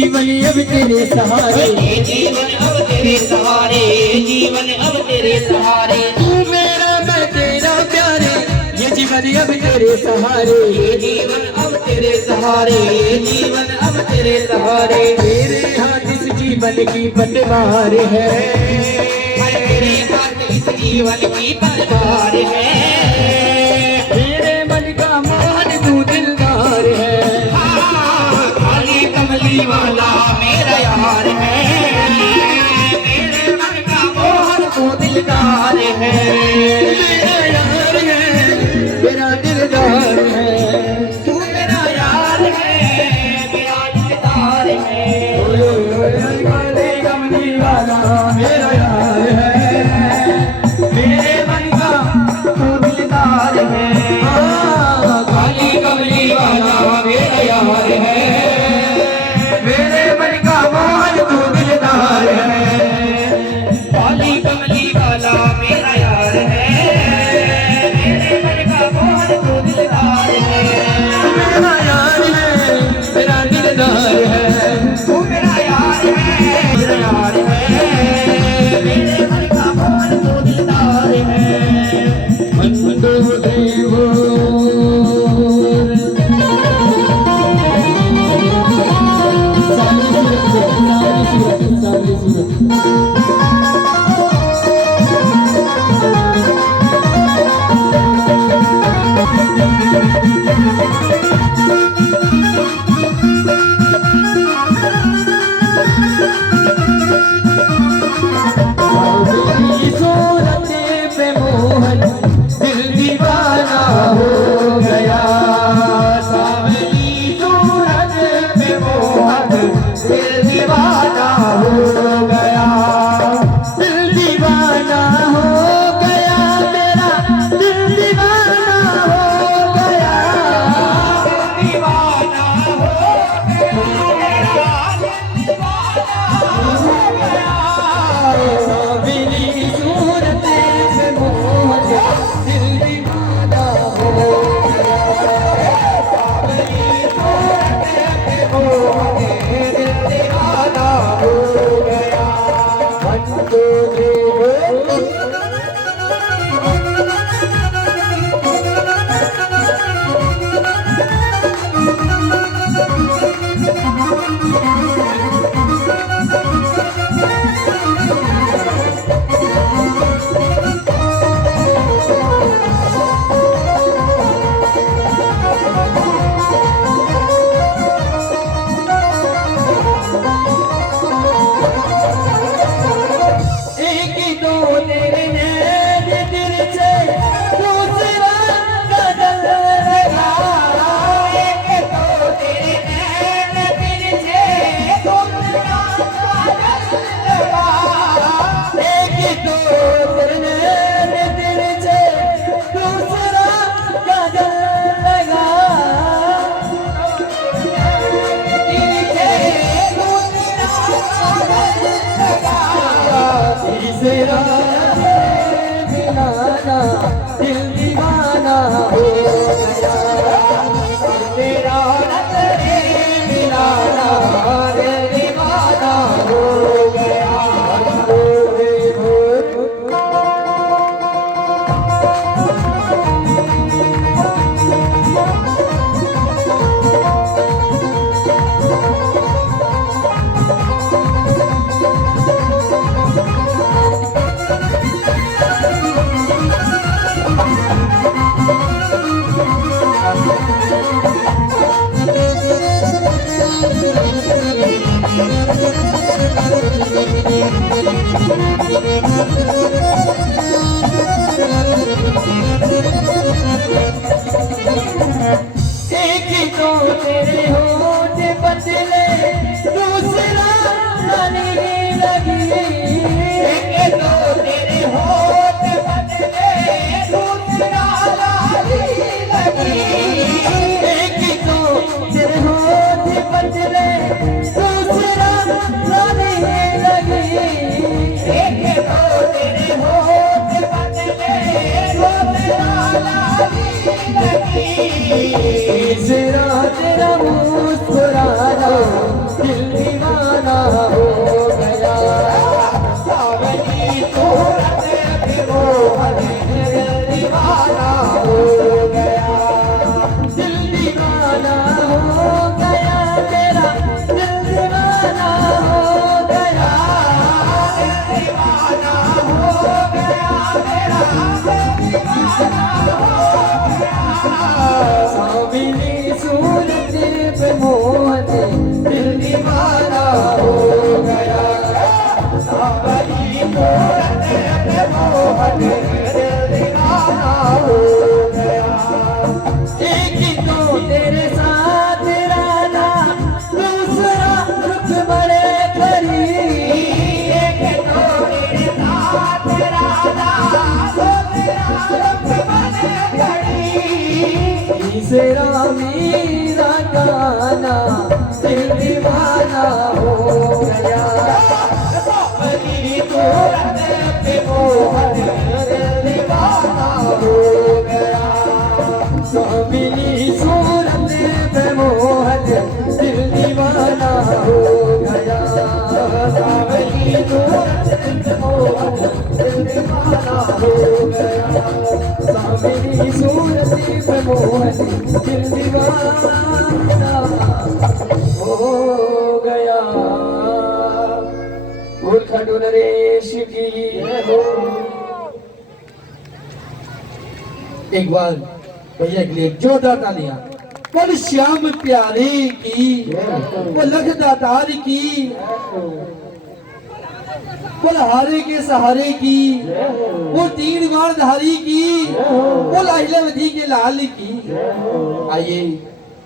जीवन अब तेरे सहारे, जीवन अब तेरे सहारे, जीवन अब तेरे सहारे। तू मेरा मैं तेरा प्यारे, ये जीवन अब तेरे सहारे, ये जीवन अब तेरे सहारे, जीवन अब तेरे सहारे। तेरे हाथ इस जीवन की पतवार है, तेरे हाथ इस जीवन की पतवार है। मेरे मन का मोहन तू दिलदार है, काली कमली वाला मेरा यार है। मेरे मन का मोहन तू दिलदार है। मेरा यार है, मेरा दिलदार है, तू मेरा यार है, मेरा दिलदार है। काली कमली वाला मेरा यार है, मेरे मन का तू दिलदार है। काली कमली वाला मेरा यार है, मेरे मन का मोहन तू दिलदार है। काली कमली वाला मेरा यार है। मेरे मन का मोहन तू दिलदार है। मेरा यार है, मेरा दिलदार है, तू मेरा यार है, मेरा यार है। मेरे मन का मोहन तू दिलदार है। मन तो देवो तेरा मुस्कुराना दिल तीसरा मेरा गाना दिल दीवाना हो गया। सावली सूरत पे मोहन दिल दीवाना हो गया। सावली सूरत पे मोहन दिल दीवाना हो गया। सावली सूरत पे मोहन दिल दीवाना हो गया। सावली सूरत पे मोहन दिल दीवाना हो गया। गोरखा नरेश की हो। एक बार भैया के लिए जोरदार तालियां। बोल श्याम प्यारे की, वो लख दातार की, बोल हारे के सहारे की, वो तीन बार धारी की, वो लाइलावती के लाल की। आइए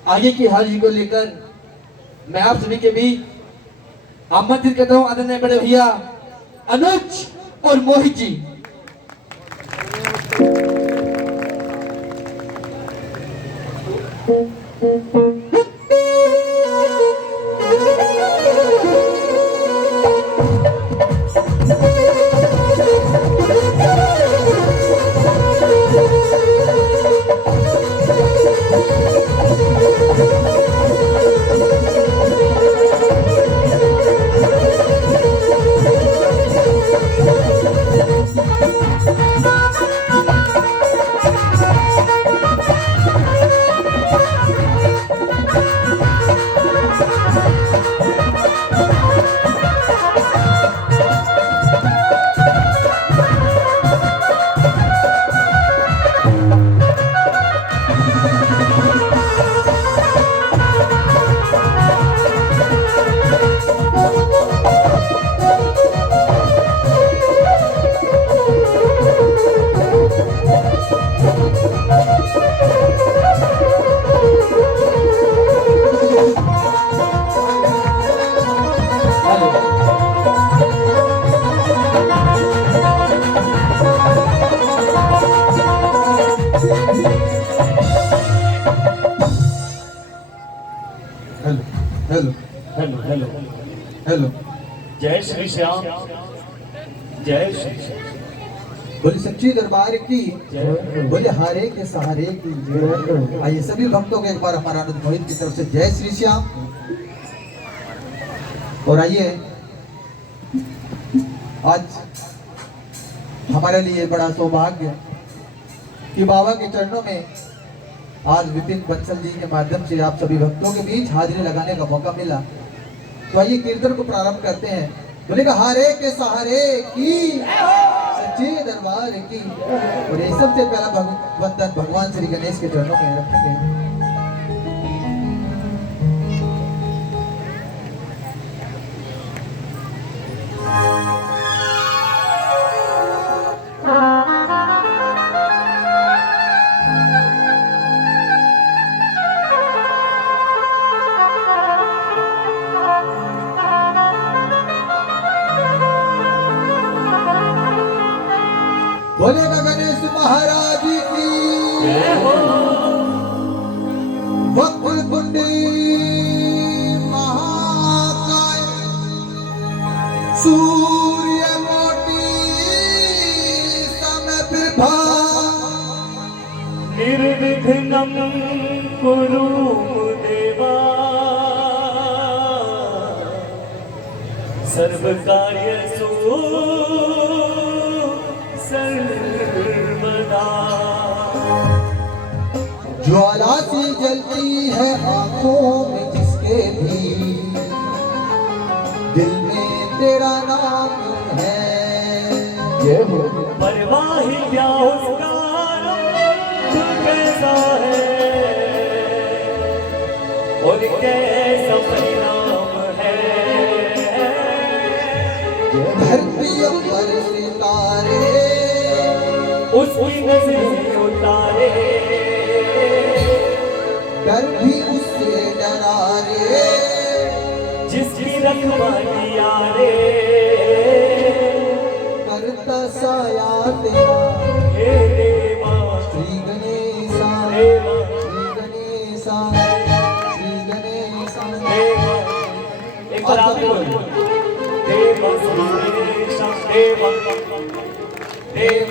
आगे की हाजिरी को लेकर मैं आप सभी के बीच आमंत्रित करता हूँ आदरणीय बड़े भैया अनुज और Mohit ji. Hello hello hello hello. जय श्री श्याम, जय श्री श्याम। बोले सच्ची दरबार की, जय। बोले हारे के सहारे की। आइए सभी भक्तों को एक बार हमारा अनुज मोहित की तरफ से जय श्री श्याम। और आइए आज हमारे लिए बड़ा सौभाग्य कि बाबा के चरणों में आज विपिन बंसल जी के माध्यम से आप सभी भक्तों के बीच हाजिरी लगाने का मौका मिला। तो आइए कीर्तन को प्रारंभ करते हैं। बोलेगा हारे के सहारे की, सच्चे दरबार की। और ये सबसे पहला वंदन भगवान श्री गणेश के चरणों में रखेंगे। बोलेगा गणेश महाराज की, वक्र कुंडी महाकाय, सूर्य कोटि समप्रभा, निर्विघ्नं कुरु देवा, सर्वकार्येषु सर्वदा। ज्वाला सी जलती है आंखों में जिसके भी, दिल में तेरा नाम है। ये हो परवाही क्या उसका रंग कैसा है, और कैसा परिणाम है। धरती पर सितारे उसकी नजर उतारे, डर भी उससे डरा रे, जिसकी रखवाली यारे। करता साया तेरा हे देवा श्री गणेशा, देवा श्री सब और आप सब भी बोलो। बोलिए देव श्री गणेश देव देव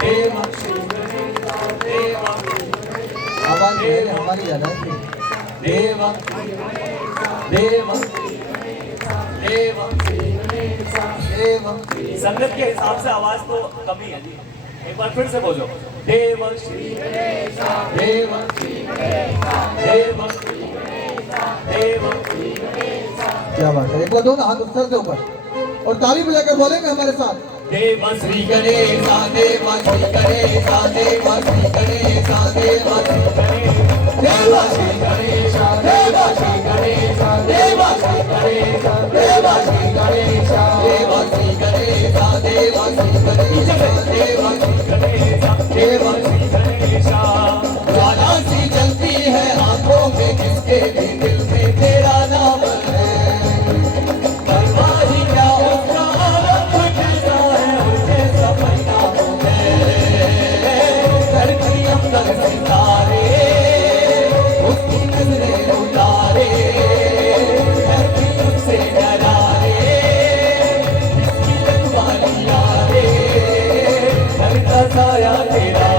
देव श्री गणेश देव आवाज पहले हमारी ज्यादा थी। देव देव देव देव संगत के हिसाब से आवाज तो कमी है जी। एक बार फिर से बोलो देव श्री गणेश देव श्री गणेश देव श्री गणेश देव श्री गणेश। क्या बात है, एक बार दो ना हाथ सर से ऊपर और ताली बजाकर बोलेंगे हमारे साथ। देव श्री गणेश देव श्री गणेश देव श्री गणेश देव श्री गणेश देव श्री गणेश देव श्री गणेश देव श्री गणेश देव श्री गणेश देव श्री गणेश देव श्री गणेश देव श्री गणेश देव श्री गणेश। ज्वाला सी जलती है आंखों में किसके भी दिल में तेरा नाम है। परवाही क्या उसका आरंभ कैसा है उसे समझना है। धरती अंदर सितारे उसकी नजरें उतारे धरती उससे डराए इसकी रखवाली यारे धरता साया तेरा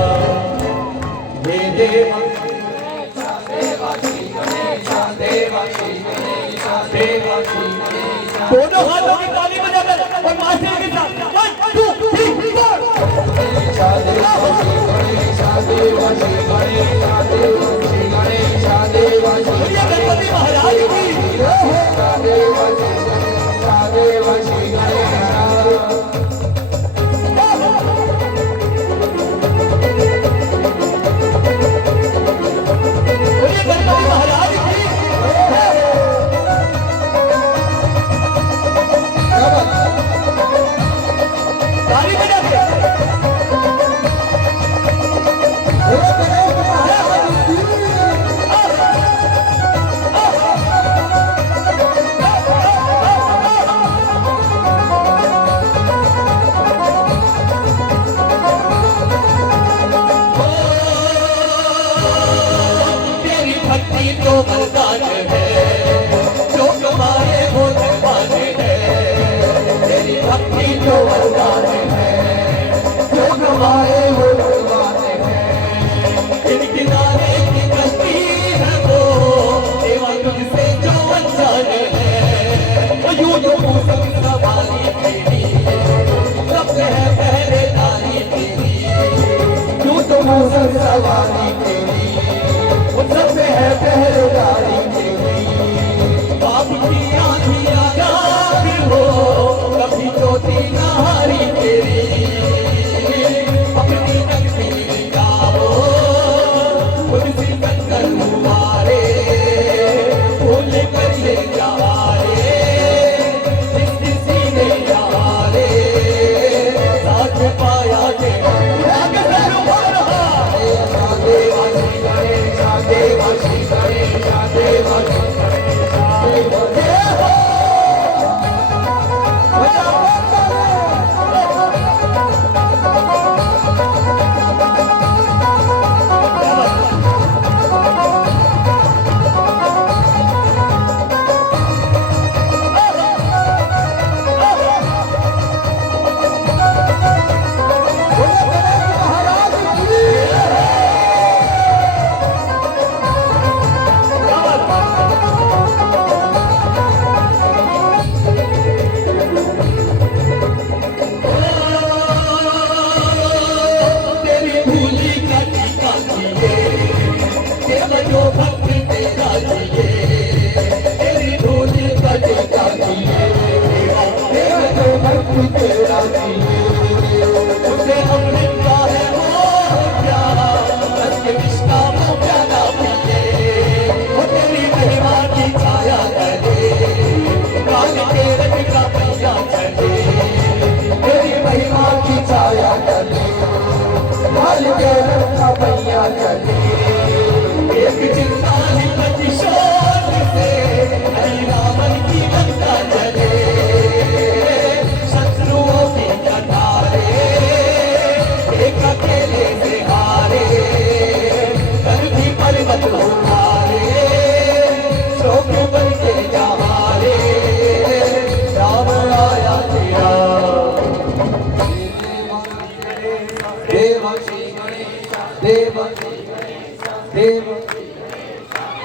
हे देवा देवा श्री गणेश देवा श्री गणेश देवा श्री गणेश। दोनों हाथों की ताली बजाकर और माथे के साथ 1 2 3 4 देवा श्री गणेश देवा श्री गणेश देवा श्री गणेश देवा श्री गणपति महाराज की देवा श्री गणेश देवा श्री गणेश। गणपति महाराज की क्या बात है? ताली बजा के बोलो गणेश महाराज की। तेरी भक्ति तो वरदान है जो कमाए वो धनवान है। तेरी भक्ति तो वरदान है जो कमाए वो धनवान है। इन किनारे की कश्ती है वो देवा तुझसे जो अनजान है। वो यूं यूं मौसम सवारी तेरी सब है पहरेदारी तेरी यूं तो मौसम सवारी तेरी वो सब है पहरेदारी तेरी।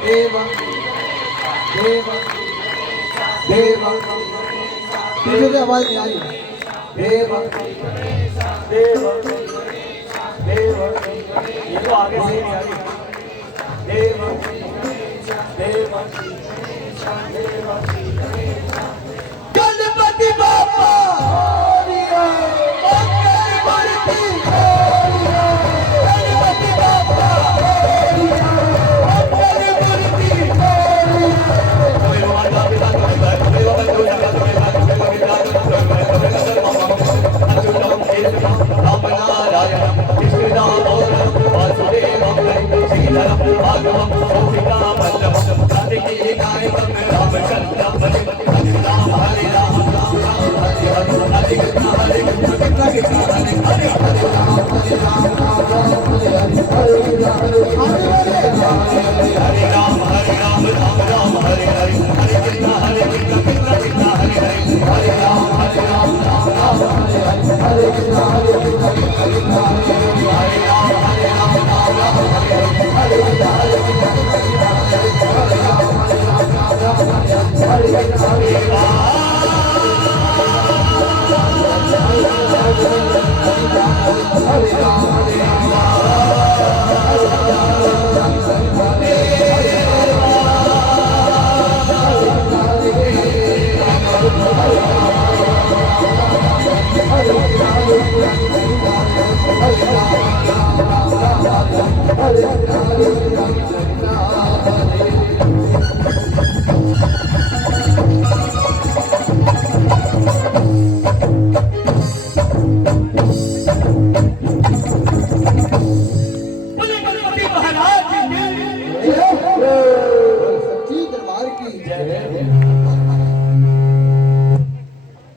देवा देवा देवा, पीछे से आवाज नहीं आ रही। देवा देवा देवा, ये तो आगे से ही नहीं आ रही। देवा देवा देवा, गणपति बाप्पा मोरया, मंगल मूर्ति मोरया, गणपति बाप्पा मोरया, मंगल मूर्ति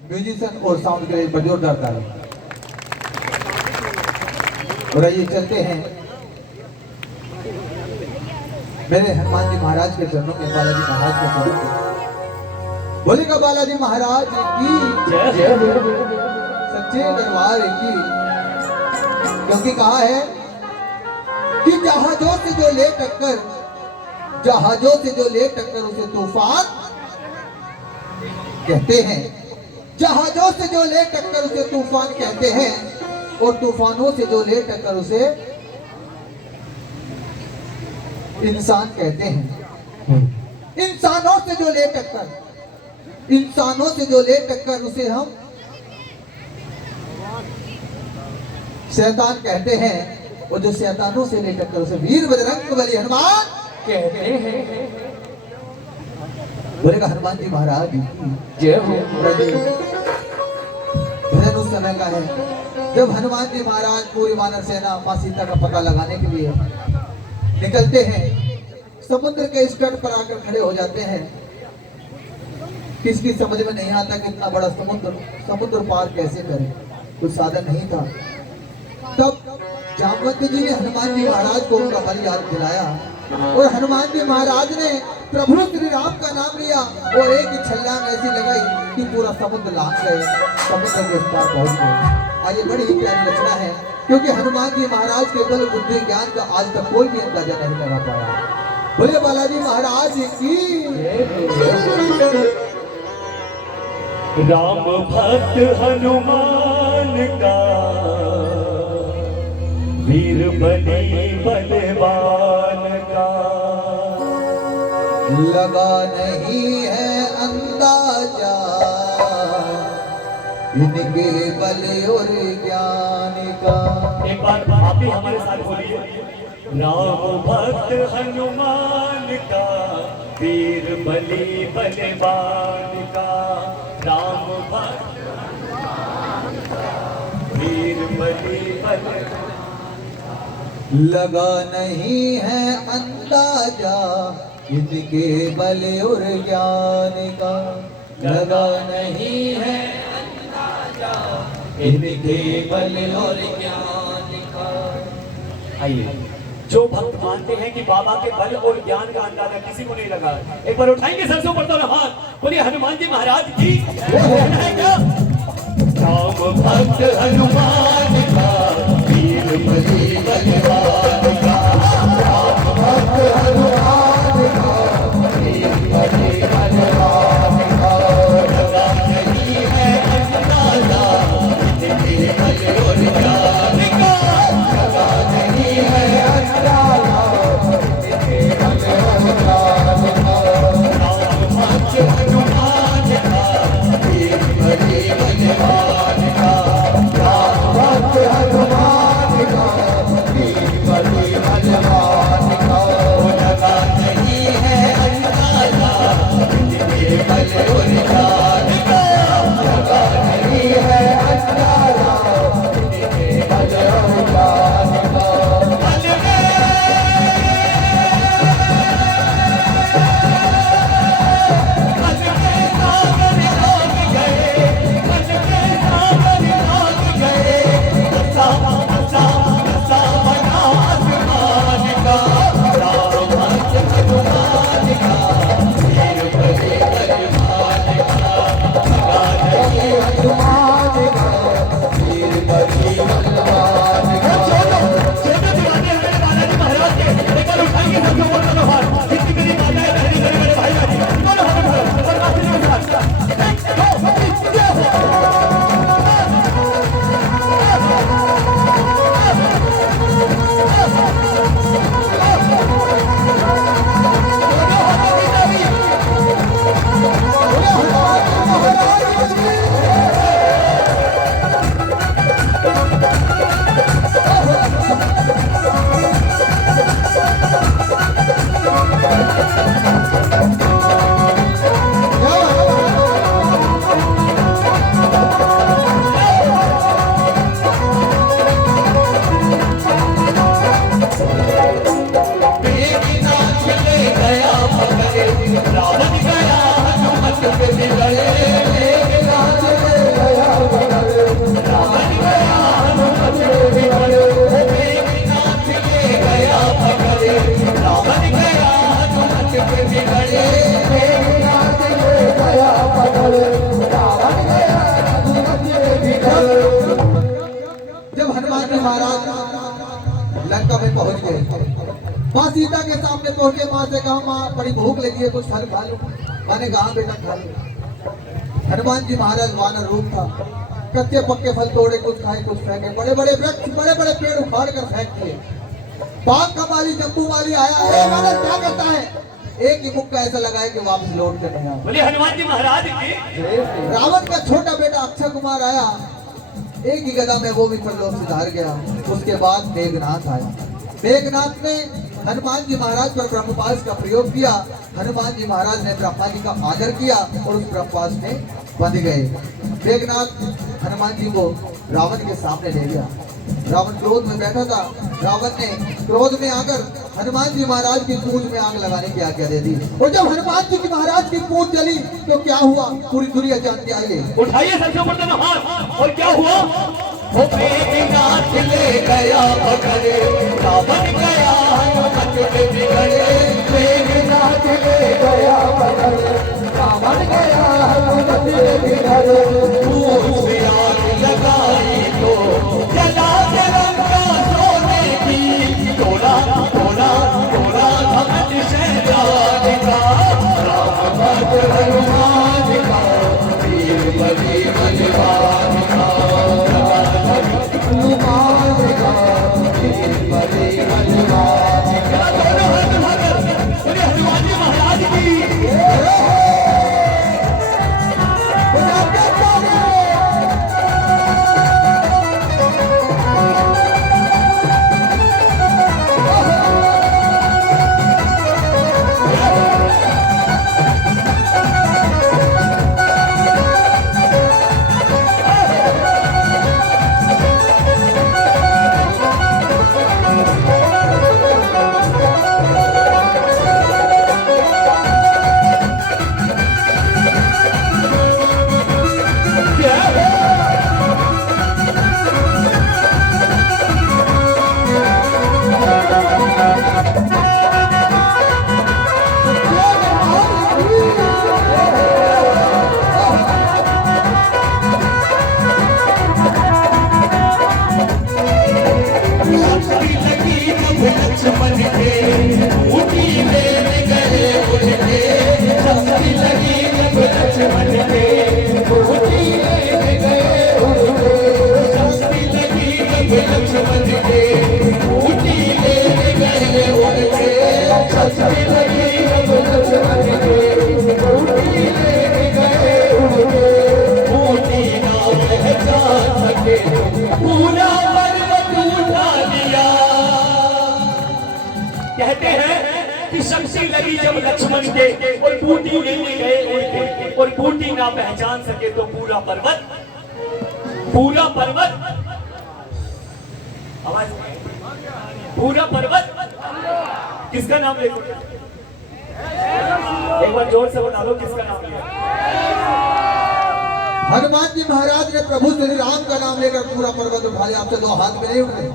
म्यूजिशियन और साउंड के लिए जोरदार ताली। और आइए चलते हैं मेरे हनुमान जी महाराज के चरणों में, बालाजी महाराज के चरणों में। बोलेगा बालाजी महाराज की जय, सच्चे दरबार की। क्योंकि कहा है कि जहाजों से जो ले टक्कर, जहाजों से जो ले टक्कर उसे तूफान कहते हैं। जहाजों से जो ले टक्कर उसे तूफान कहते हैं, और तूफानों से जो ले टक्कर उसे इंसान कहते हैं। इंसानों से जो ले टक्कर, इंसानों से जो ले टक्कर उसे हम शैतान कहते हैं, और जो शैतानों से ले टक्कर उसे वीर बजरंगबली हनुमान कहते हैं। बोलेगा हनुमान जी महाराज जय हो। भजन उस समय का है जब हनुमान जी महाराज पूरी वानर सेना मां सीता का पता लगाने के लिए निकलते हैं। समुद्र के इस तट पर आकर खड़े हो जाते हैं। किसकी समझ में नहीं आता कि इतना बड़ा समुद्र पार कैसे करें, कुछ साधन नहीं था। तब जामवंत जी ने हनुमान जी महाराज को उनका बल याद दिलाया, और हनुमान जी महाराज ने प्रभु श्री राम का नाम लिया, और एक ही छलांग ऐसी लगाई कि पूरा समुद्र लांघ गए, समुद्र के उस पार पहुंच गए। आज ये बड़ी ही प्यारी रचना है, क्योंकि हनुमान जी महाराज के बल बुद्धि ज्ञान का आज तक कोई भी अंदाजा नहीं लगा पाया। बोले बालाजी महाराज की। राम भक्त हनुमान का वीर बली बलवान का, लगा नहीं है अंदाजा इनके बल और ज्ञान का। एक बार आप भी हमारे साथ बोलिए। राम भक्त हनुमान का वीर बली बलवान का, राम भक्त वीर बली बलवान, लगा नहीं है अंदाजा इनके बल और ज्ञान का, लगा नहीं है अंदाजा इनके बल और ज्ञान का। आइए, जो भक्त मानते हैं कि बाबा के बल और ज्ञान का अंदाजा किसी को नहीं लगा, एक बार उठाएंगे सरसों पर दोनों हाथ, बोलिए हनुमान जी महाराज की है क्या? राम भक्त हनुमान का वीर बली बलवान का, राम भक्त हनुमान रावण गया हनुमत पे बिगड़े, मेघनाथ ले गया बगड़े, रावण गया हनुमत पे बिगड़े, मेघनाथ ले गया बगड़े, रावण गया हनुमत पे बिगड़े, मेघनाथ ले गया बगड़े, रावण गया हनुमत पे बिगड़े। जब हनुमान जी महाराज लंका में पहुंच गए, माँ सीता के सामने पहुंचे, माँ से कहा माँ बड़ी भूख लगी है, कुछ फल खा लो। माँ ने कहा बेटा खा लो। हनुमान जी महाराज वानर रूप था, कच्चे पक्के फल तोड़े, कुछ खाए कुछ फेंके, बड़े बड़े वृक्ष बड़े बड़े पेड़ उखाड़ कर फेंक दिए। बाघ का माली जम्बू माली आया, अरे वानर क्या करता है, एक ही मुक्का ऐसा लगाए कि वापस लौट कर नहीं आया। बोले हनुमान जी महाराज की रावण का छोटा बेटा अक्षय कुमार आया, एक ही गदा में वो भी परलोक से धार गया। उसके बाद मेघनाथ आया, मेघनाथ ने हनुमान जी महाराज पर ब्रह्मपाश का प्रयोग किया। हनुमान जी महाराज ने ब्रह्मा जी का आदर किया और उस ब्रह्मपाश में बंध गए। मेघनाथ हनुमान जी को रावण के सामने ले गया। रावण क्रोध में बैठा था, रावण ने क्रोध में आकर हनुमान जी महाराज की पूंछ में आग लगाने की आज्ञा दे दी। और जब हनुमान जी की महाराज की पूंछ जली तो क्या हुआ, पूरी दुनिया जानती आइए। उठाइए सबसे ऊपर हाथ, और क्या हुआ, वो मेघनाथ ले गया बगड़े, रावण गया हनुमत पे बिगड़े, मेघनाथ ले गया बगड़े, रावण गया हनुमत पे बिगड़े, पूंछ में आग लगाई तो जला लंका सोने की, तोड़ा तोड़ा तोड़ा धमक शहजाद का, राम भक्त हनुमान का, वीर बली बलवान का, हनुमान का, वीर बली बलवान का। हनुमान जी महाराज की लक्ष्मण के उठी लेने गए उनके, शक्ति लगी जब लक्ष्मण के उठी लेने गए उनके, शक्ति लगी जब लक्ष्मण के उठी लेने गए उनके, शक्ति लगी जब लक्ष्मण के उठी लेने गए उनके, ऊटी ना पहचान सके पूरा पर्वत उठा लिया। कहते हैं कि शक्ति लगी जब लक्ष्मण के और बूटी लेने गए उनके, और बूटी ना पहचान सके तो पूरा पर्वत आवाज, पूरा पर्वत किसका नाम ले, एक बार जोर से बता दो किसका नाम लिया। हनुमान जी महाराज ने प्रभु श्री राम का नाम लेकर पूरा पर्वत उठा लिया। आपसे दो हाथ में नहीं उठे,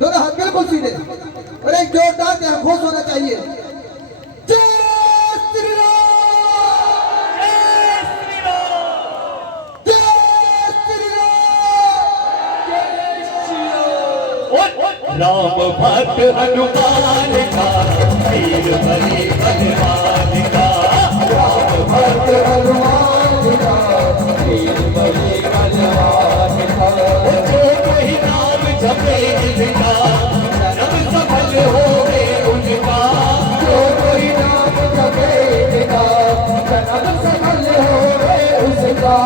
दोनों हाथ बिल्कुल सीधे और एक जोरदार जयघोष होना चाहिए। जय श्री राम, जय श्री राम, जय श्री राम। राम भक्त हनुमान का, वीर बली बलवान का, राम भक्त हनुमान का, वीर बली बलवान का, जो कोई नाम जपे जिनका जन्म सफल होवे उनका, जो कोई नाम जपे जिनका जन्म सफल होवे उसका,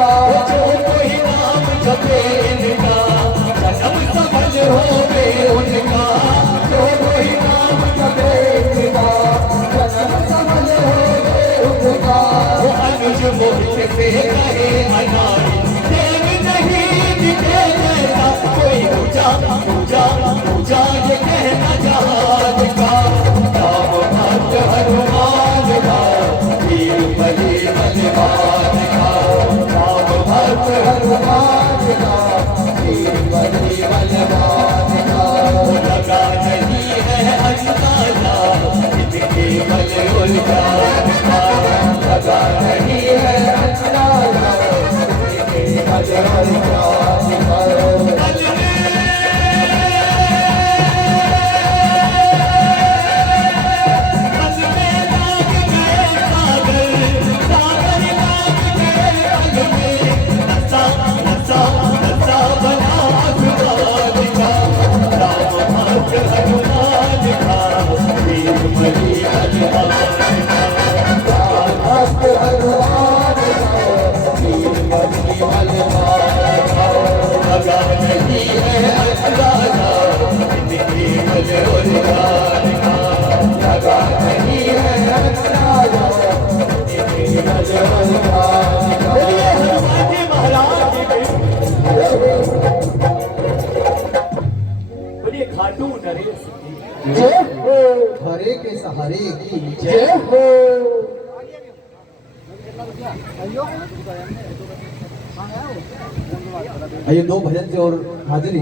जो कोई नाम जपे जिनका जन्म सफल होवे उनका, जो कोई नाम जपे जिनका जन्म सफल होवे उनका। वो अनुज मोहित से कहे अनाड़ी, देव नहीं दिखे जैसा कोई पूजा पूजा पूजा ये कहना जहाज का, राम भक्त हनुमान का, बोलिए हनुमान जी महाराज बोलिए खाटू नरेश की जय हो। हरे के सहारे की जय हो। आइए दो भजन से और हाजिरी।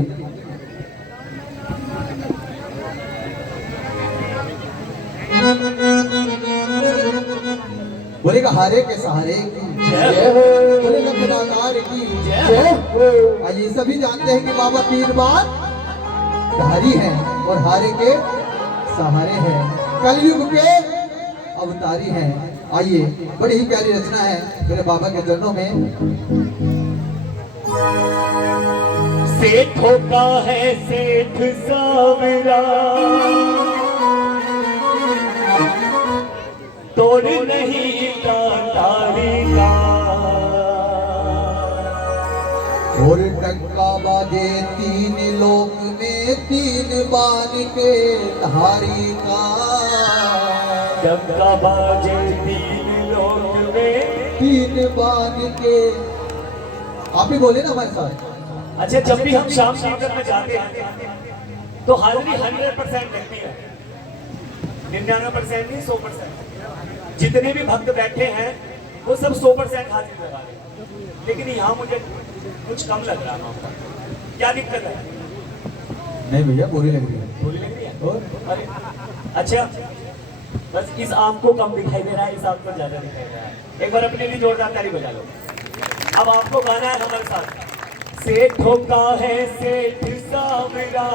बोलेगा हारे के सहारे की जय हो। बोलेगा निराकार की जय हो। आइए सभी जानते हैं कि बाबा पीरबाद धारी हैं और हारे के सहारे हैं, कलयुग के अवतारी हैं। आइए बड़ी ही प्यारी रचना है मेरे बाबा के चरणों में। सेठों का है सेठ सावरा, तोड़ नहीं तारी का। और टक्का बाजे तीन लोक में, तीन बान के धारी का। डंका बाजे तीन लोक में। तीन बान के, आप ही बोले ना हमारे साथ। अच्छा, जब भी हम शाम सागर में जाते हैं तो हाजिरी 100% लगती है, 99% नहीं 100%। जितने भी भक्त बैठे हैं वो सब 100% हाजिरी लगा रहे हैं, लेकिन यहाँ मुझे कुछ कम लग रहा है। आपका क्या दिक्कत है? नहीं भैया पूरी लग रही है। पूरी लग रही है? और अरे अच्छा, बस इस आम को कम दिखाई दे रहा है, इस आम को ज्यादा दिखाई दे रहा है। एक बार अपने लिए जोरदार ताली बजा लो। अब आपको गाना है हमारे साथ। सेठों का है सेठ सावरा,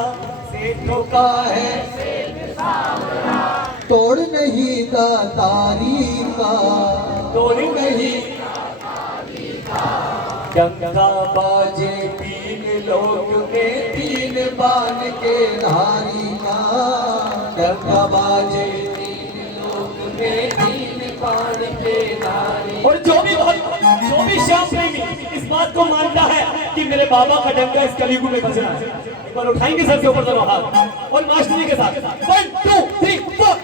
सेठों का है सेठ सावरा, तोड़ नहीं दातारी का। तोड़ नहीं तारी का। डंका बाजे तीन लोक में, तीन बान के धारी का। डंका बाजे तीन लोक में, तीन बाण के धारी। और जो भी श्याम प्रेमी इस बात को मानता है कि मेरे बाबा का डंका इस कलयुग में बजना है, एक बार उठाएंगे सर से ऊपर दोनों हाथ और मास्टरी के साथ 1 2 3 4।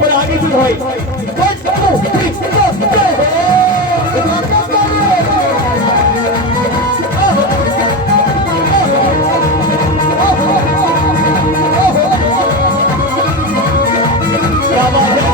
और आगे से भाई क्या बात है।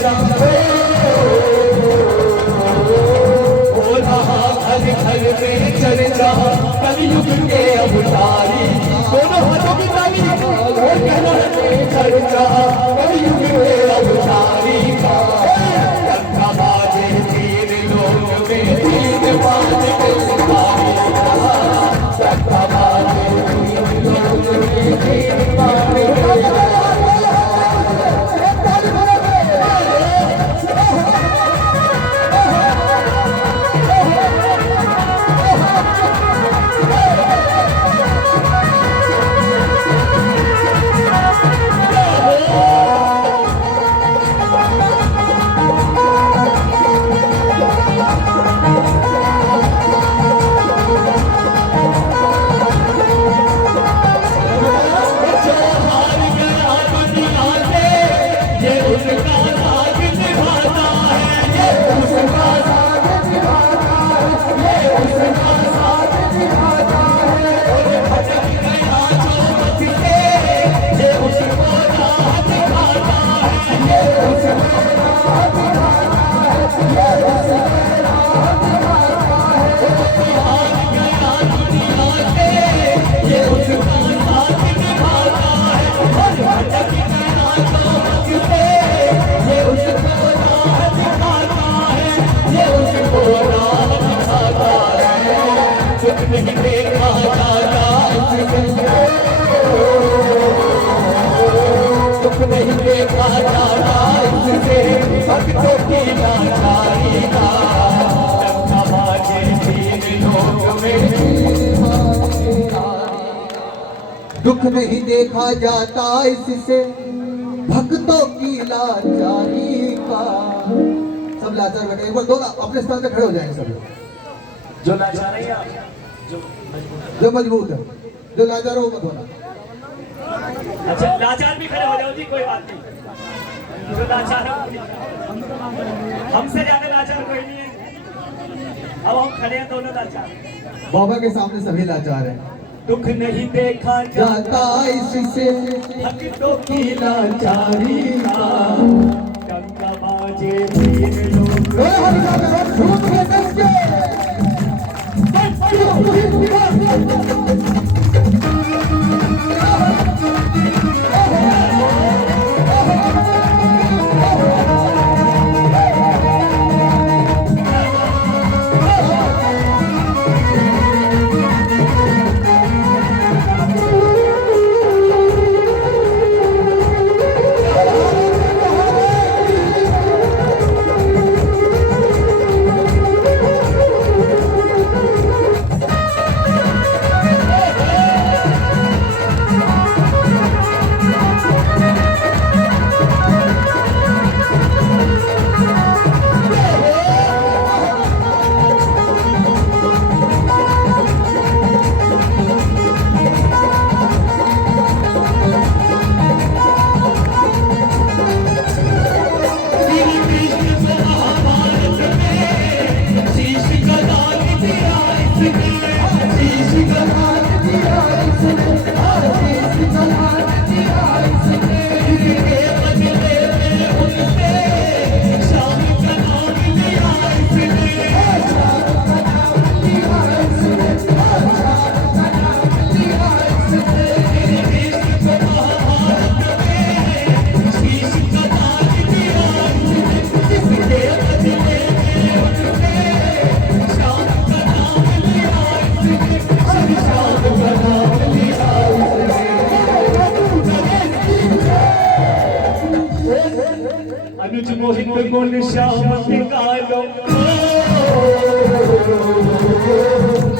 चर्चा हो रहा घर घर में चर्चा कलयुग के अवतारी दोनों हाथों की ताली और कहना है चर्चा कलयुग के अवतारी का डंका बाजे तीन लोग में तीन बात के सितारी का डंका बाजे तीन लोग में तीन बात के नहीं देखा जाता इससे भक्तों की लाचारी का डंका बाजे तीन लोग में दुख नहीं देखा जाता इससे भक्तों की लाचारी का। सब लाचार बैठे, एक बार दो ना अपने स्थान पे खड़े हो जाएंगे सब लोग। जो लाचार है या जो मजबूत है, जो लाचार हो मत होना। अच्छा लाचार भी खड़े हो जाओ जी, कोई बात नहीं। जो लाचार है हमसे ज्यादा लाचार कोई नहीं है। अब हम खड़े हैं दोनों लाचार। बाबा के सामने सभी लाचार हैं। दुख नहीं देखा जाता इससे भक्तों की लाचारी का डंका बाजे तीन लोग अनुज मोहित गुण श्याम गालो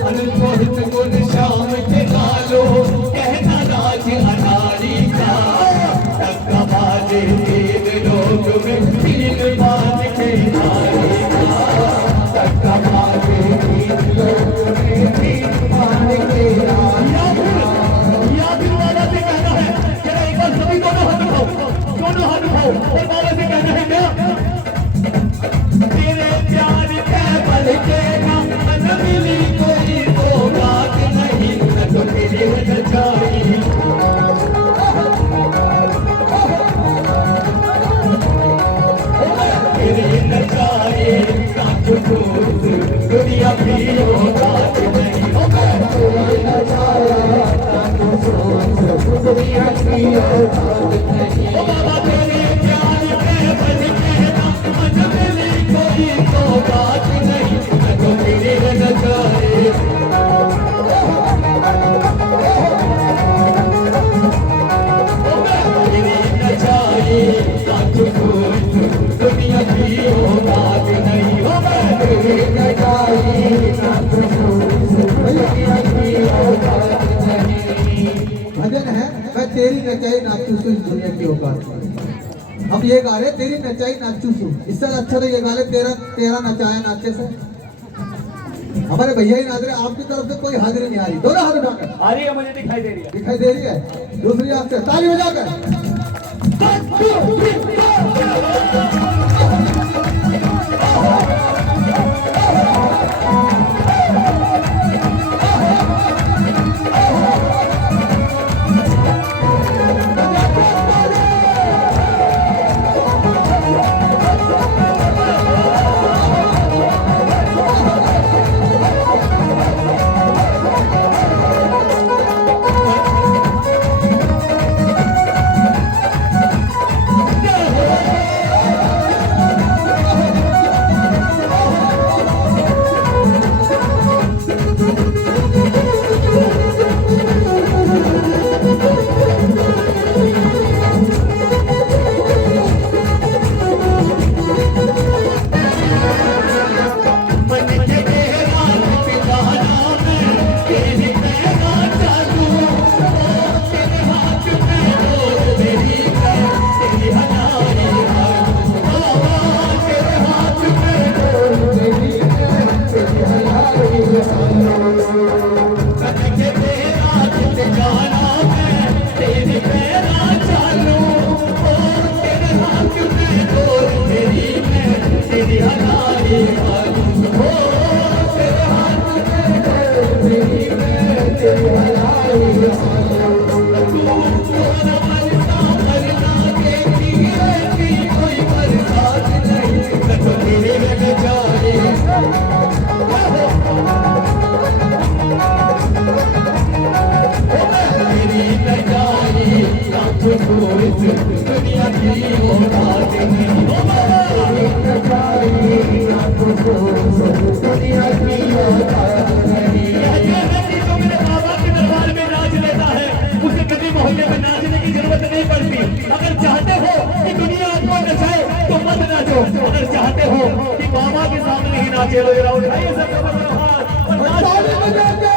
अनुज मोहित गुण श्याम गालो कहना राज अनारी का डंका बाजे तीन लोग में तीन बात के नारी का डंका बाजे तीन लोग में तीन बात के नारी या भी वाला से कहना है कि एक बार सभी दोनों हाथ उठाओ और बाबा से कहना है क्या तेरे प्यार के बल के ना न मिली कोई होगा औकात नहीं। ओ बाबा तेरे प्यार में बन कहना मन मिली कोई तो बात नहीं, न तो मिले न जाए। दुनिया की औकात नहीं हो, न जाए ना दुनिया की औकात नहीं। भजन है मैं तेरी नचाई नाचू सू इस दुनिया की औकात नहीं। हम ये गा रहे तेरी नचाई नाचू सू, इससे अच्छा तो ये गा रहे तेरा तेरा नचाया नाचे से। हमारे भैया ही नाच रहे, आपकी तरफ से कोई हाजिरी नहीं आ रही। दोनों हाथ उठाकर आ रही है, मुझे दिखाई दे रही है। दिखाई दे रही है। दूसरी आपसे ताली बजाकर दुनिया की औकात नहीं, दुनिया की औकात नहीं। जो मेरे बाबा के दरबार में नाच लेता है, उसे कभी मोहल्ले में नाचने की जरूरत नहीं पड़ती। अगर चाहते हो कि दुनिया आपको नचाए तो मत नाचो, अगर चाहते हो कि बाबा के सामने ही नाचे लो। जरा उठाइए सब हाथ और नाच।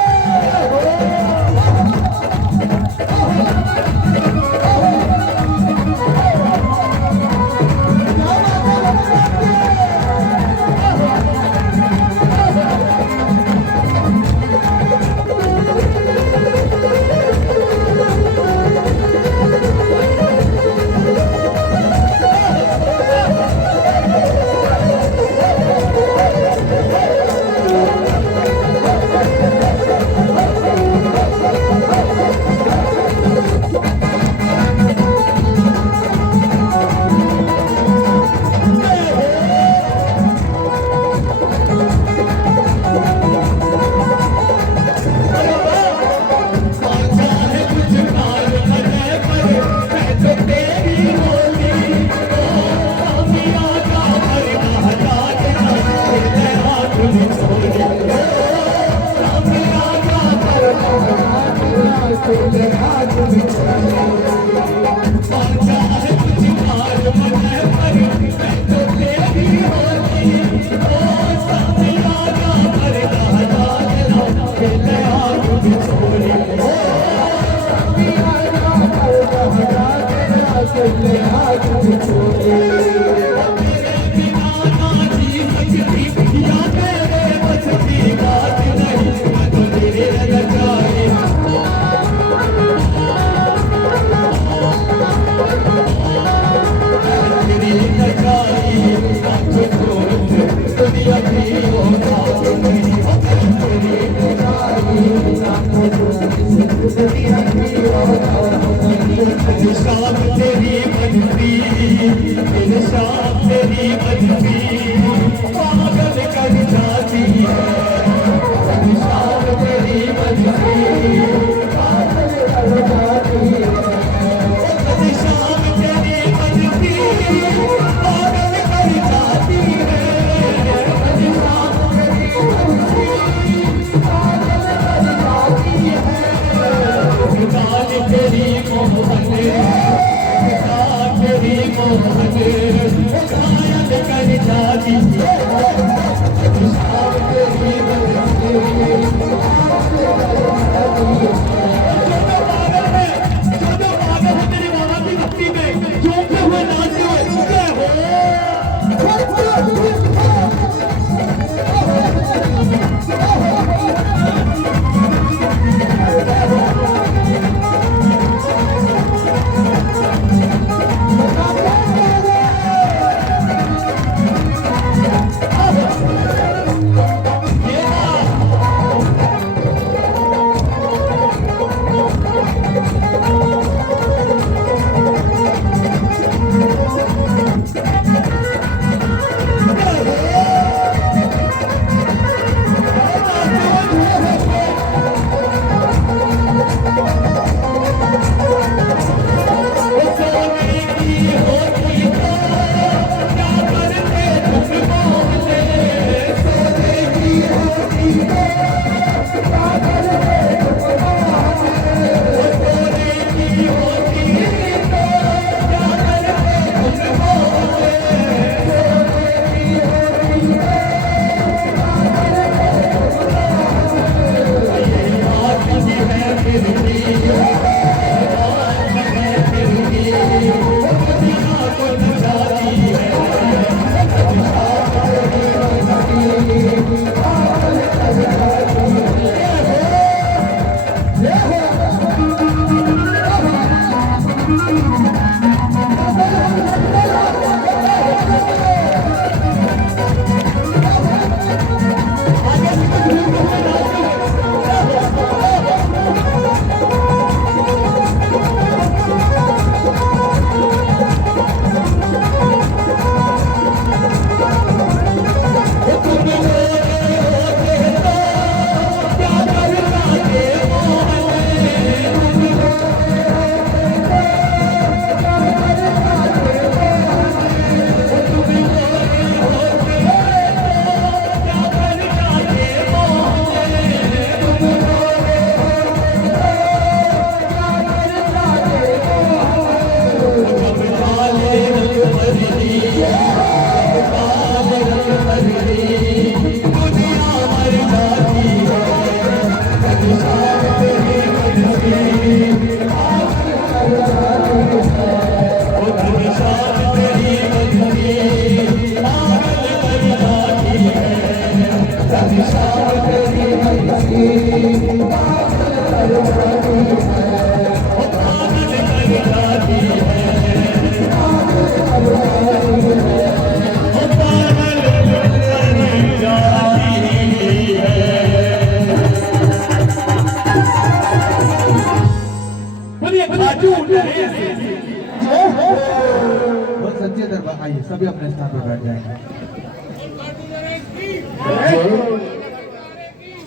बहुत सच्चे दरबार आइए, सभी अपने स्थान पर बैठ जाएंगे।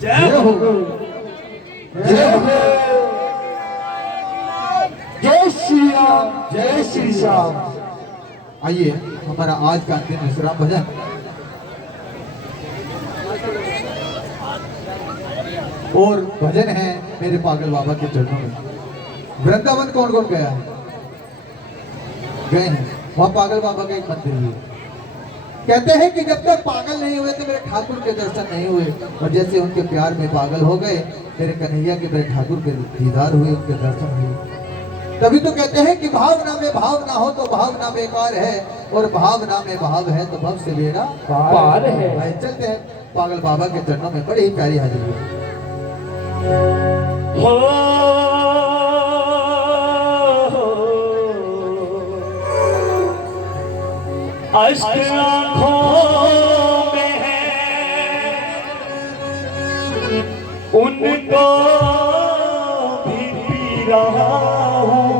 जय हो। जय हो। जय श्री राम, जय श्री श्याम। आइए, हमारा आज का अंतिम विश्राम भजन और भजन है मेरे पागल बाबा के चरणों में। वृंदावन कौन कौन गया है? गए हैं। वहाँ पागल बाबा का एक मंदिर भी है। कहते हैं कि जब तक पागल नहीं हुए तो मेरे ठाकुर के दर्शन नहीं हुए, और जैसे उनके प्यार में पागल हो गए मेरे कन्हैया के, मेरे ठाकुर के दीदार हुए, उनके दर्शन हुए। तभी तो कहते हैं कि भावना में भाव ना हो तो भावना बेकार है, और भावना में भाव है तो भव से बेड़ा पार है। आइए चलते हैं पागल बाबा के चरणों में। बड़ी ही प्यारी हाजिरी है। अश्क आँखों में है उनको भी पी रहा हूँ,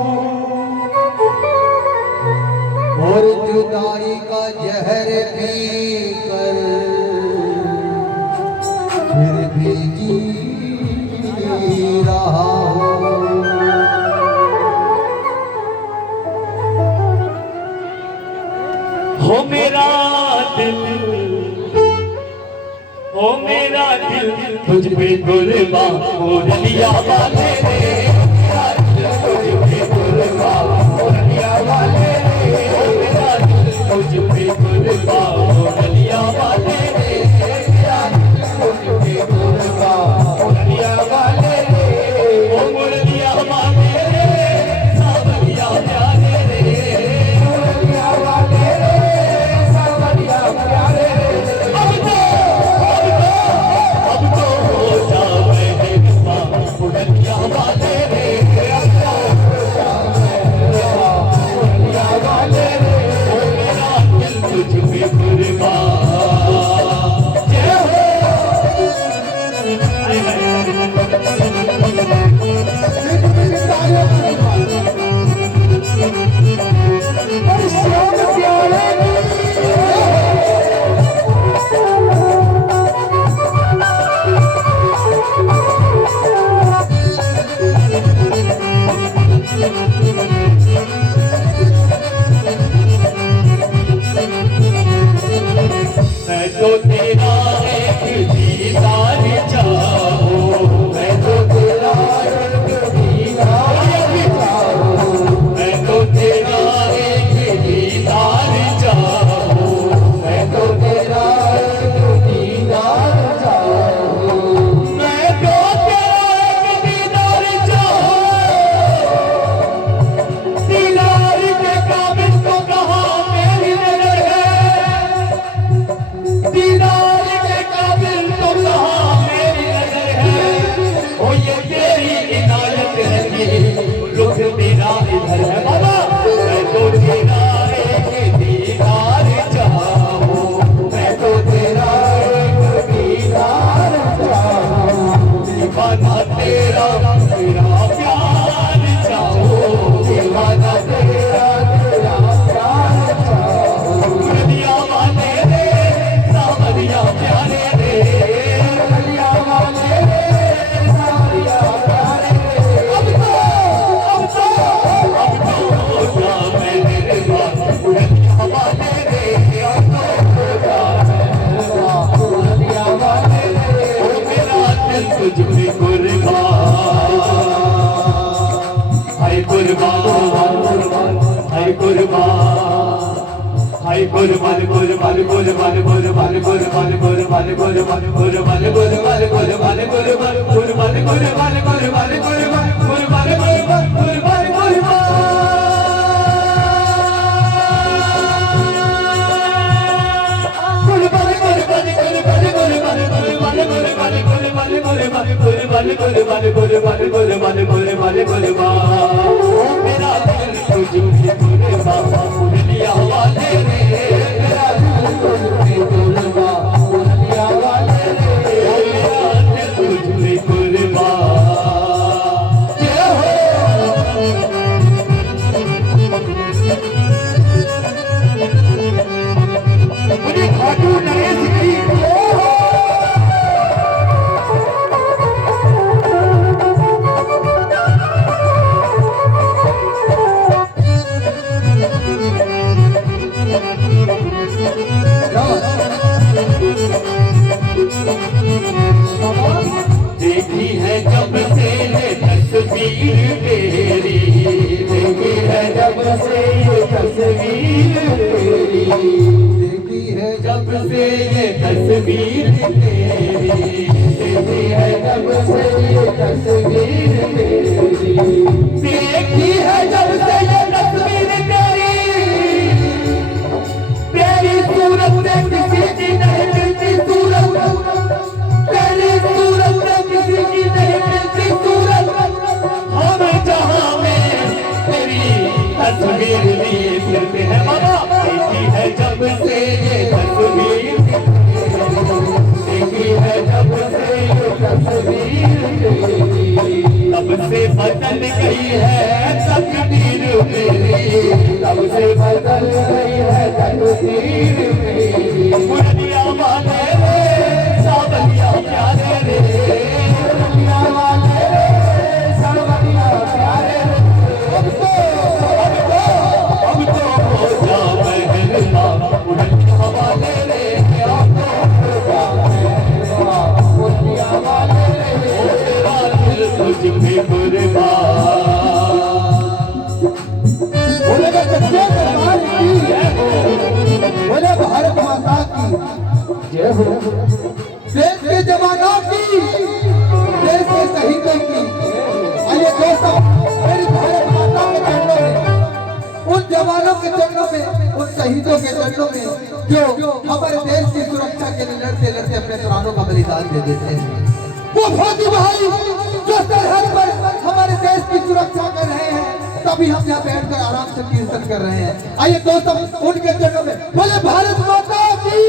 और जुदाई का जहर पी कर फिर भी जी रहा हूँ। हो मेरा दिल दिल ओ मेरा दिल तुझ पे कुर्बान मुरलिया वाले रे मेरा दिल तुझ पे कुर्बान मुरलिया वाले रे मेरा दिल तुझ पे कुर्बान मुरलिया वाले रे मेरा दिल तुझ पे कुर्बान मुरलिया वाले रे ओ मुरलिया वाले रे सावरिया प्यारे रे मुरलिया वाले रे सावरिया प्यारे रे अब तो हो जावे हिस्सा मुरलिया वाले रे अब तो हो जावे हिस्सा मुरलिया वाले रे ओ मेरा दिल तुझ पे कुर्बान जय हो मैं तो तेरा एक दीदार चाहूं मैं तो तेरा एक दीदार चाहूं मैं तो तेरा एक दीदार चाहूं मैं तो तेरा एक दीदार चाहूं मैं तो तेरा एक दीदार चाहूं दीदार के काबिल तो कहाँ मेरी नजर है दीदार के काबिल तो कहाँ मेरी नजर है ओ ये तेरी इनायत है कि रुख मेरा इधर है बाबा मैं तो तेरा एक दीदार चाहूं मैं तो तेरा एक दीदार चाहूं दीवाना तेरा तेरा प्यार चाहूं दीवाना तेरा तेरा प्यार चाहूं मुरलिया वाले रे सावरिया प्यारे रे मुरलिया वाले रे सावरिया प्यारे रे अब तो हो जावे हिस्सा मुरलिया वाले रे अब तो हो जावे हिस्सा मुरलिया वाले रे ओ मेरा दिल तुझ पे कुर्बान हाय कुर्बान हाय कुर्बान हाय कुर्बान कुर्बान कुर्बान कुर्बान कुर्बान कुर्बान कुर्बान कुर्बान कुर्बान कुर्बान कुर्बान कुर्बान कुर्बान कुर्बान कुर्बान कुर्बान कुर्बान कुर्बान मेरा दिल तुझ पे कुर्बान मुरलिया वाले रे मेरा दिल तुझ पे कुर्बान मुरलिया वाले रे मेरा दिल तुझ पे कुर्बान जय हो मुझे खाटू नरेश की जय हो देखी है जब से ये तस्वीर तेरी देखी है जब से ये तस्वीर तेरी देखी है जब से ये तस्वीर तेरी देखी है जब से ये तस्वीर तेरी देखी है जब से ये तस्वीर तेरी तेरी सूरत से किसी की नहीं मिलती सूरत तेरी सूरत से किसी की नहीं मिलती सूरत हम जहाँ में तेरी तस्वीर लिए फिरते हैं बाबा देखी है जब से ये तस्वीर देखी है जब से ये तस्वीर तब से बदल गई है तकदीर मेरी तब से बदल गई है तकदीर मेरी मुरलिया वाले रे सावरिया प्यारे रे मुरलिया वाले रे सावरिया प्यारे रे अब तो हो जावे हिस्सा मुरलिया वाले रे जय हो। देश के जवानों की, देश के शहीदों की, आइए दोस्तों मेरी भारत माता के चरणों में, उन जवानों के चरणों में, उन शहीदों के चरणों में जो हमारे देश की सुरक्षा के लिए लड़ते लड़ते अपने प्राणों का बलिदान दे देते हैं। वो फौजी भाई जो सरहद पर हमारे देश की सुरक्षा कर रहे हैं, तभी हम यहाँ बैठकर आराम से कीर्तन कर रहे हैं। आइए दोस्तों उनके चरणों में बोले भारत माता की।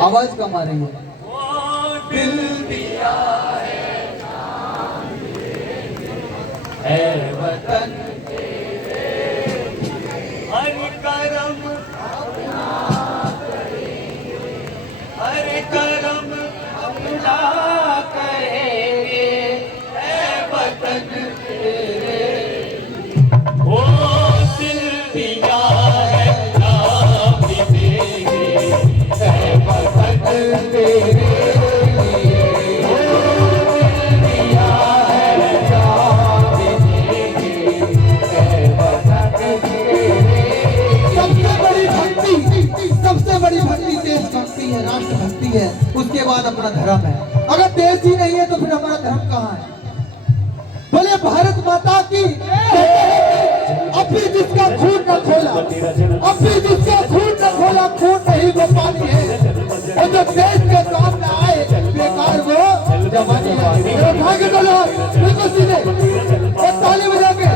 आवाज कम आ रही है। दिल दिया है वतन हर करम अपना करेंगे है वतन तेरे। ओ दिल दिया है नाम भी देंगे है वतन तेरे। सबसे बड़ी भक्ति देशभक्ति है, राष्ट्रभक्ति है, उसके बाद अपना धर्म है। अगर देश ही नहीं है तो फिर हमारा धर्म कहाँ है? बोले भारत माता की। अभी जिसका खून न खोला, अभी जिसका खून न खोला, खून नहीं वो पानी है। और जो देश के काम में आए बेकार वो जवानी है। उठा के चलो बिल्कुल सीधे और ताली बजा के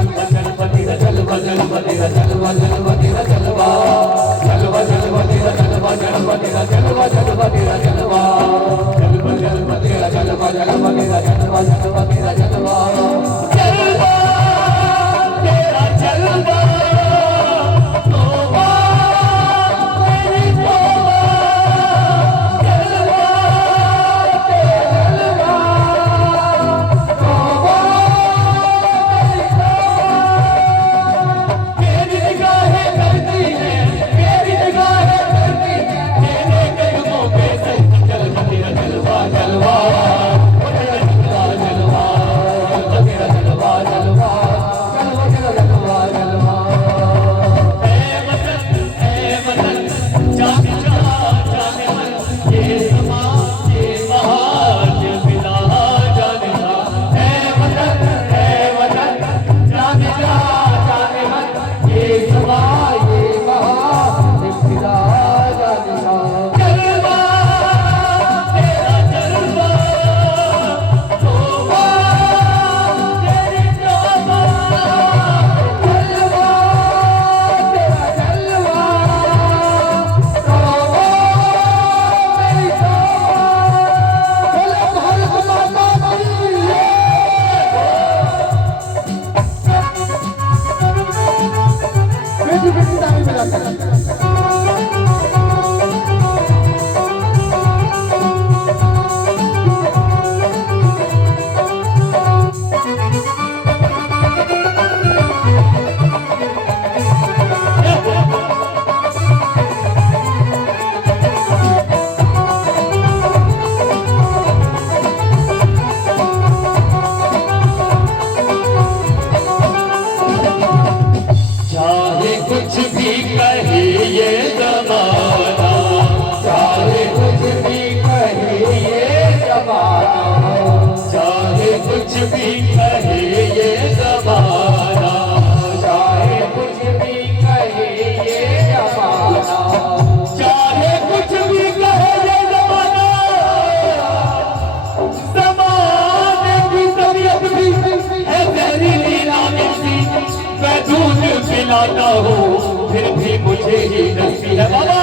लाता हूँ फिर भी मुझे ही नसीब है बाबा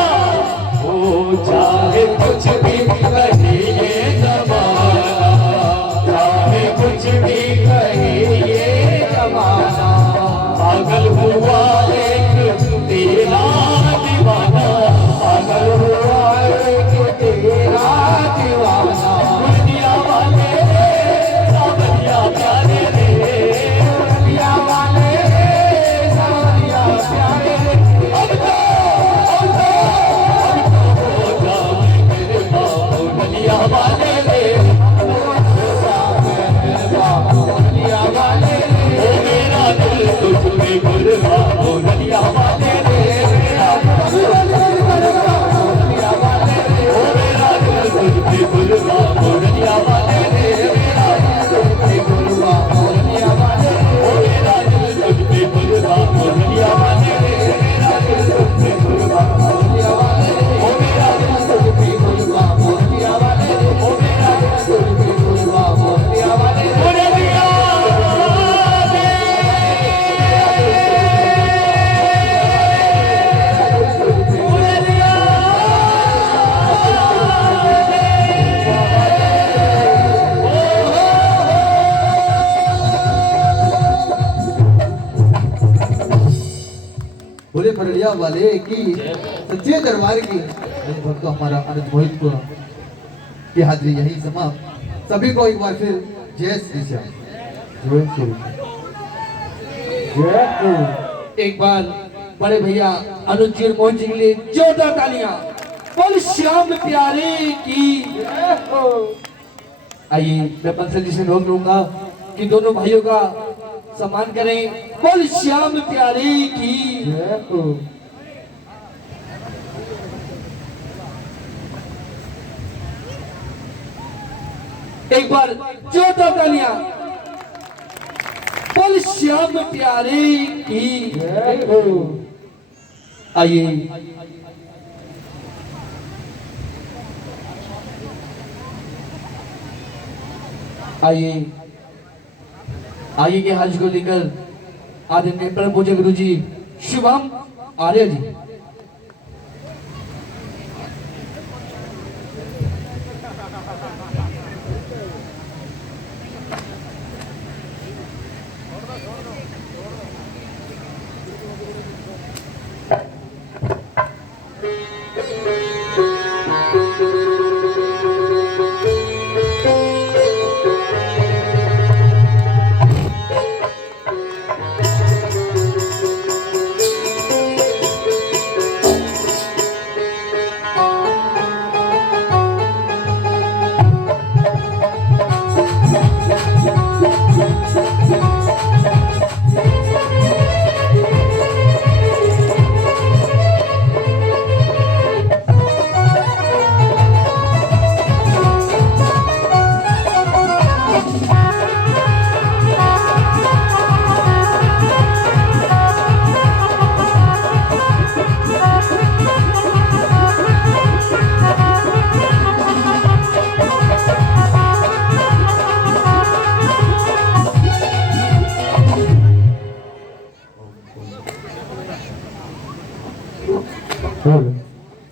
वो चाहे कुछ भी कहे ये जमाना चाहे कुछ भी कहे ये जमाना पागल हुआ एक तेरा दीवाना पागल हुआ एक तेरा दीवाना दुनिया वाले सावरिया प्यारे रे दुनिया वाले सावरिया प्यारे रे अब तो हो जाए मेरे बाबू दुनिया वाले रे दुनिया वाले रे ओ मेरा दिल तुझ में कुर्बान हो दुनिया वाले रे मेरा दिल दुनिया वाले रे ओ मेरा दिल तुझ में कुर्बान हो दुनिया वाले रे मेरा दिल तुझ में कुर्बान हो दुनिया वाले ओ मेरा दिल तुझ में कुर्बान हो दुनिया वाले रे मेरा दिल तुझ में कुर्बान हो दुनिया वाले ओ मेरा दिल तुझ में कुर्बान हो दुनिया वाले ओ मेरा दिल तुझ में कुर्बान हो दुनिया वाले बोले पड़िया वाले की सच्चे दरबार की मेरे भक्तों हमारा आनंद मोहित को की हाजिरी यही समाप्त सभी को एक बार फिर जय श्री श्याम जय श्री जय एक बार बड़े भैया अनुज जी और मोहन जी के लिए जोरदार तालियां बोल श्याम प्यारे की आइए मैं बंसल जी से रोक लूंगा कि दोनों भाइयों का सम्मान करें बोल श्याम प्यारे की एक बार जोरदार तालियां बोल श्याम प्यारे की आइए आइए आइए के हज को लेकर आदरणीय परम पूज्य guru ji Shubham Arya ji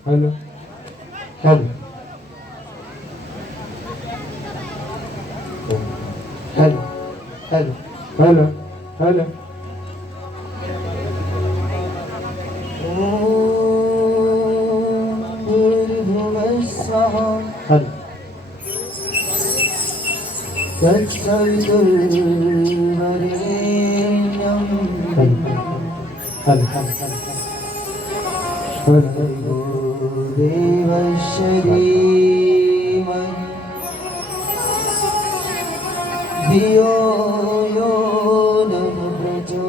hello hello hello hello hello hello धियो यो नः प्रचोदयात्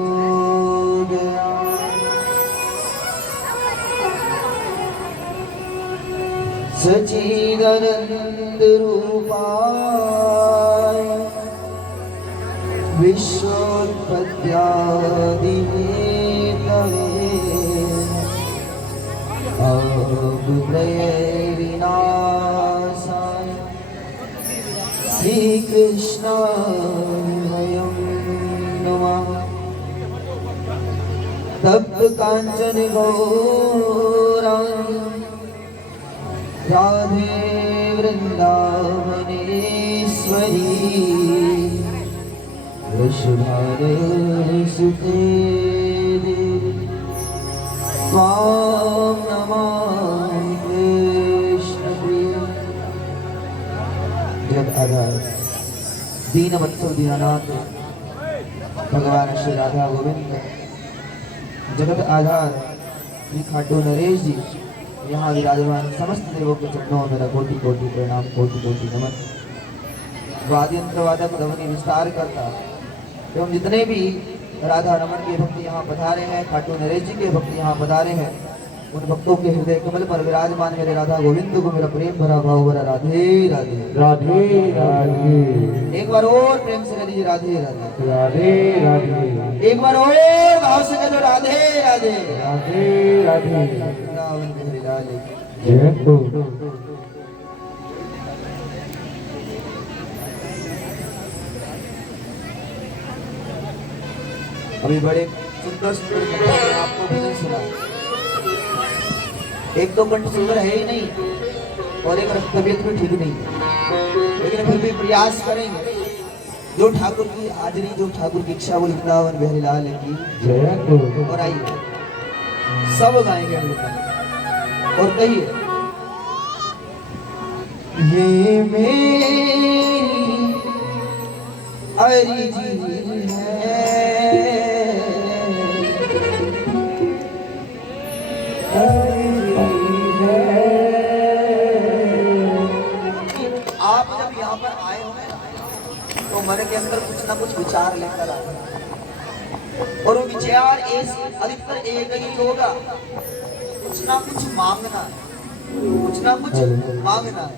सच्चिदानन्द रूपाय विश्वोत्पत्त्यादिहेतवे अव्यय विनाशाय श्रीकृष्णाय वयं नमः तप्त कांचन गौरांगी राधे वृंदावनेश्वरी वृषभानुसुते देवी त्वां नमामि कृष्णप्रिय। जब आधार दीनवत्सल दीनानाथ भगवान श्री राधा गोविंद जगत आधार श्री खाटू नरेश जी यहाँ विराजमान समस्त देवों के चरणों में मेरा कोटि कोटि प्रणाम, कोटि कोटि नमन। वाद्यंत्र वादक ध्वनि विस्तार करता एवं जितने भी राधा रमन के भक्त यहाँ पधारे हैं, खाटू नरेश जी के भक्त यहाँ पधारे हैं, उन भक्तों के हृदय कमल पर विराजमान मेरे राधा गोविंद को मेरा प्रेम भरा भाव भरा राधे राधे राधे राधे। एक बार और प्रेम से कहिए राधे राधे राधे राधे। एक बार और भाव से कहिए राधे राधे राधे राधे। वृंदावन बिहारी लाल की जय हो। अभी बड़े सुंदर सुंदर कंठ में आपको भजन सुना। एक तो कंठ सुंदर है ही नहीं और एक तबीयत भी ठीक नहीं है, लेकिन फिर भी प्रयास करेंगे। जो ठाकुर की हाजिरी, जो ठाकुर की इच्छा, वो वृंदावन बिहारी लाल की जय हो। और आइए सब गाएंगे हम लोग और कहिए ये मेरी अर्जी है, आप जब यहाँ पर आए होंगे तो मन के अंदर कुछ ना कुछ विचार लेकर आए और वो विचार अधिकतर एक ही होगा, कुछ ना कुछ मांगना है, कुछ ना कुछ मांगना है।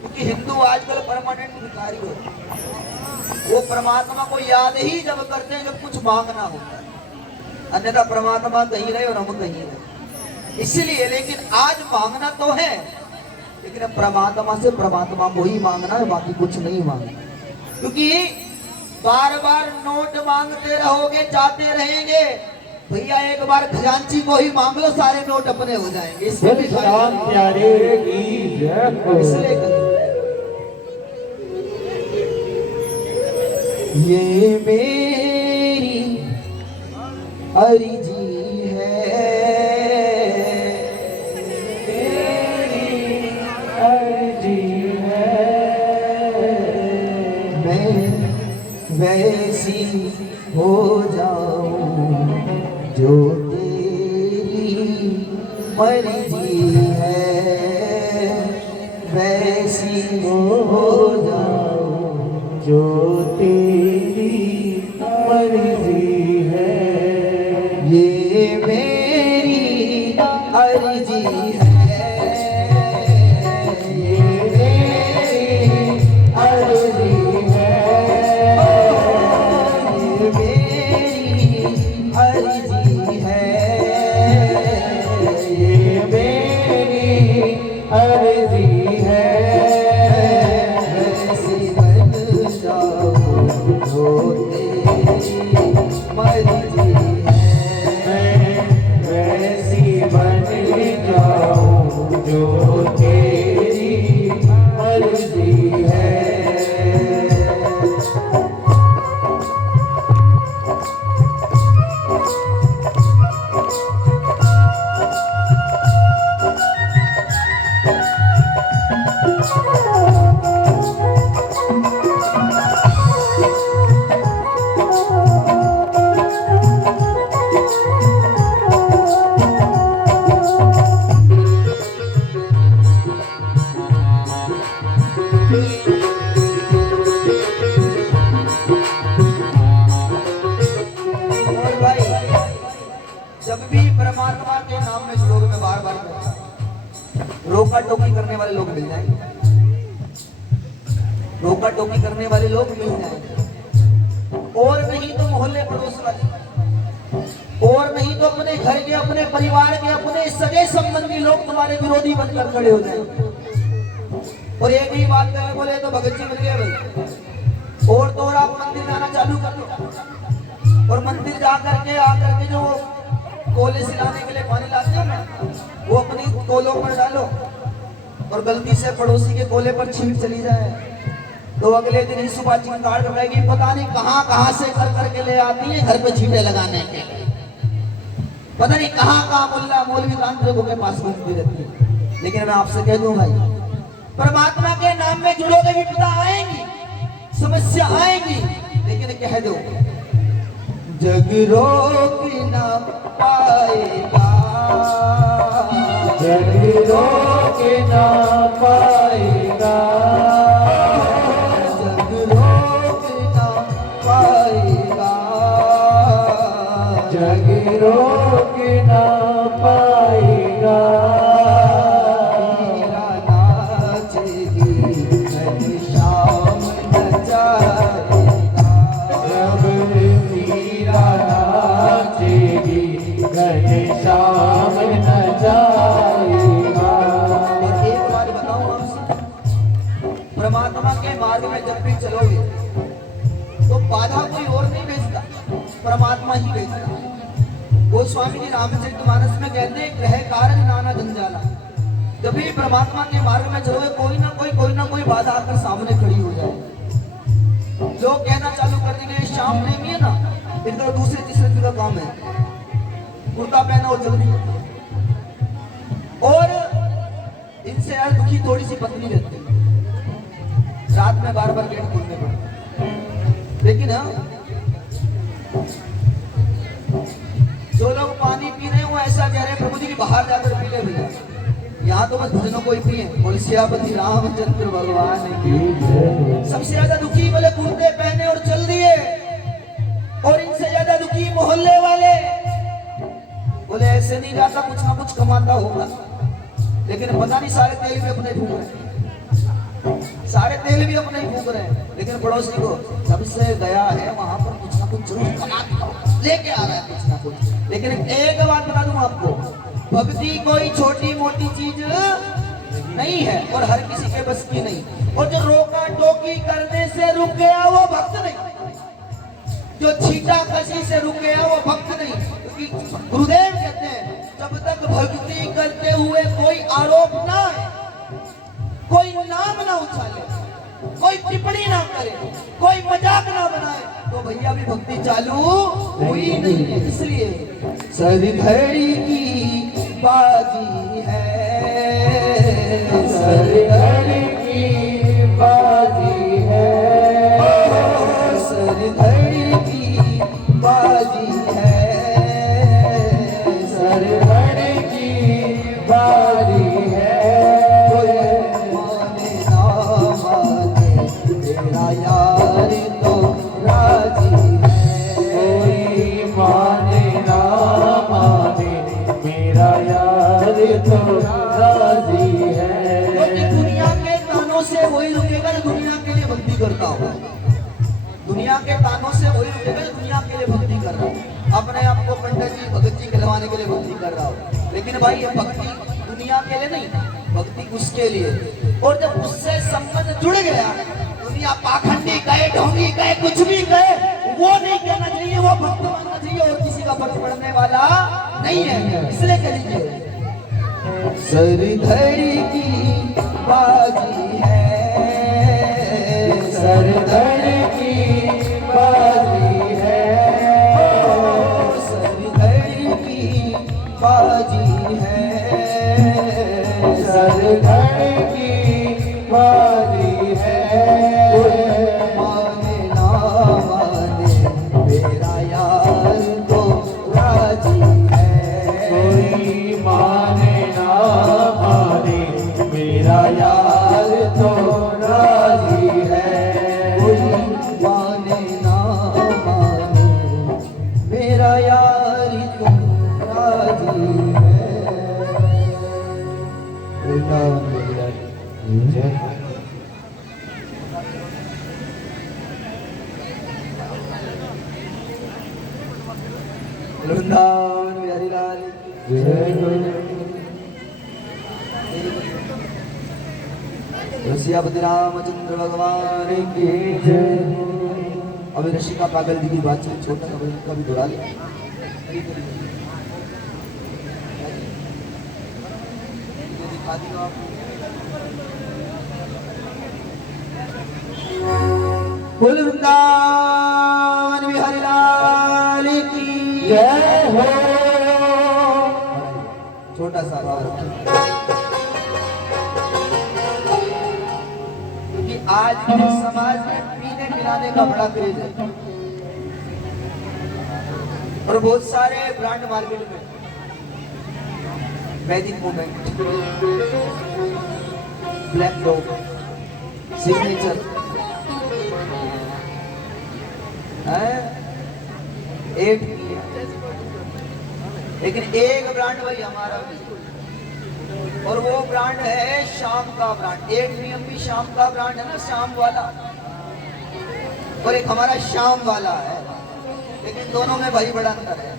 क्योंकि हिंदू आजकल परमानेंट भिखारी होते हैं, वो परमात्मा को याद ही जब करते हैं जब कुछ मांगना होता है, अन्यथा परमात्मा कहीं रहे और हम कहीं रहे। इसलिए लेकिन आज मांगना तो है, लेकिन परमात्मा से परमात्मा को ही मांगना है, बाकी कुछ नहीं मांगना। क्योंकि बार बार नोट मांगते रहोगे, जाते रहेंगे, भैया एक बार खजांची को ही मांग लो, सारे नोट अपने हो जाएंगे। इसलिए ये मेरी अर्जी है, वैसी हो जाऊं जो तेरी मर्जी है, वैसी हो जाऊं जो तेरी मर्जी है। ये मेरी अर्जी है, ये मेरी अर्जी है, परमात्मा के नाम में श्लोक में बार बार रोका टोकी करने वाले लोग मिल जाएंगे, रोका टोकी करने वाले लोग मिल जाएंगे, और नहीं तो मोहल्ले पड़ोस वाले, और नहीं तो अपने घर के, अपने परिवार के, अपने सगे संबंधी लोग तुम्हारे विरोधी बनकर खड़े हो जाएंगे। और एक ही बात करें बोले तो भगत जी मिल गए भाई, और तो और आप मंदिर जाना चालू कर दो, और मंदिर जा करके आकर के जो कोले सिलाने के लिए पानी लाते हो ना, वो अपनी कोलों पर डालो और गलती से पड़ोसी के कोले पर छींट चली जाए तो अगले दिन ही सुबह चिंगाड़ रहेगी, पता नहीं कहाँ कहाँ से कर करके ले आती है घर पे छींटे लगाने के लिए। पता नहीं कहाँ कहाँ मुल्ला मौलवी तांत्रिकों के पास घूमती रहती है। लेकिन मैं आपसे कह दूं भाई, परमात्मा के नाम में जुड़ोगे, विपदा आएंगी, समस्या आएंगी, लेकिन कह दो जग रोक ना पाएगा, जग रोक ना पाएगा, जग रोक ना पाएगा, जग रोक ना पाएगा। मीरा नाचेगी नदी शाम न जाएगा, जब मीरा नाचेगी घनश्याम न जाएगा। और एक बात बताऊं आपसे, परमात्मा के मार्ग में जब भी चलोगे तो बाधा कोई और नहीं भेजता, परमात्मा ही भेजता है। गोस्वामी जी रामचरितमानस में कहते हैं, ग्रह कारण नाना जंजाला। जब भी परमात्मा के मार्ग में चलोगे कोई ना कोई बाधा आकर सामने खड़ी हो जाए। लोग कहना चालू कर देंगे श्याम प्रेमी है ना, इनका दूसरे तीसरे दिन का काम है, कुर्ता पहना और जल्दी। और इनसे यार दुखी थोड़ी सी पत्नी रहती है, रात में बार बार गेट खोलने पड़ते। लेकिन जो लोग पानी पी रहे हैं वो ऐसा कह रहे हैं प्रभु जी की बाहर जाकर पी ले भैया, यहाँ तो बस भजनों को ही पिए। बोले सियापति रामचंद्र भगवान की। सबसे ज्यादा दुखी बोले कुर्ते पहने और चल दिए, और इनसे ज्यादा दुखी मोहल्ले वाले। बोले ऐसे नहीं जाता, कुछ ना कुछ कमाता होगा, लेकिन पता नहीं सारे तेल भी अपने फूक रहे हैं, सारे तेल भी अपने फूक रहे हैं। लेकिन पड़ोसी को जब से गया है वहां पर कुछ ना कुछ जरूर कमाता हो, लेके आ रहा है कुछ ना कुछ। लेकिन एक बात बता दूं आपको, भक्ति कोई छोटी मोटी चीज नहीं है और हर किसी के बस की नहीं। और जो रोका टोकी करने से रुक गया वो भक्त नहीं, जो छीटा कसी से रुक गया वो भक्त नहीं। क्योंकि गुरुदेव कहते हैं जब तक भक्ति करते हुए कोई आरोप ना आए, कोई नाम ना उछाले, कोई टिप्पणी ना करे, कोई मजाक ना बनाए, तो भैया भी भक्ति चालू हुई नहीं है। इसलिए सरधड़ी की बाजी है, सरधड़ी की बाजी है, सरधड़ी की बाजी है, सरधड़ी की बाजी है। कोई माने ना माने तेरा यार तो राजी है, कोई माने ना माने मेरा यार तो राजी है। क्योंकि दुनिया के तानों से वही रुकेगा जो दुनिया के लिए भक्ति करता हो, दुनिया के तानों से वही रुकेगा जो दुनिया के लिए भक्ति कर रहा हो। अपने आप को पंडित जी भगत जी कहलवाने के लिए भक्ति कर रहा हो, लेकिन भाई ये भक्ति दुनिया के लिए नहीं, भक्ति उसके लिए। और जब उससे संबंध जुड़ गया, दुनिया पाखंडी कहे, ढोंगी कहे, कुछ भी कहे, वो नहीं कहना चाहिए, वो भक्त मानना चाहिए, और किसी का फर्क पड़ने वाला नहीं है। इसलिए कह लीजिए सरधड़ी की बाजी है, सरधड़ी की बाजी है, सरधड़ी की बाजी है, सरधड़ी की बाजी है। माने ना माने मेरा यार तो राजी है, कोई माने ना माने मेरा यार तो राजी है। कोई माने ना माने मेरा यार तो राजी है। वृंदावन बिहारी लाल की जय गुरु। रसियापति रामचंद्र भगवान की जय। अभी ऋषि का पागल जी की बातचीत छोटा सा भजन का भी दोहरा लिया। दिखा दियो आप। बोल वृंदावन बिहारी लाल की जय हो। छोटा सा और कि आज के समाज में पीने पिलाने का बड़ा क्रेज है और बहुत सारे ब्रांड मार्केट में वैदिक मूवमेंट, ब्लैक डॉग, सिग्नेचर एक, लेकिन एक ब्रांड वही हमारा भी, और वो ब्रांड है शाम का ब्रांड। एक नियम भी शाम का ब्रांड है ना, शाम वाला, और एक हमारा शाम वाला है, लेकिन दोनों में भाई बड़ा अंतर है।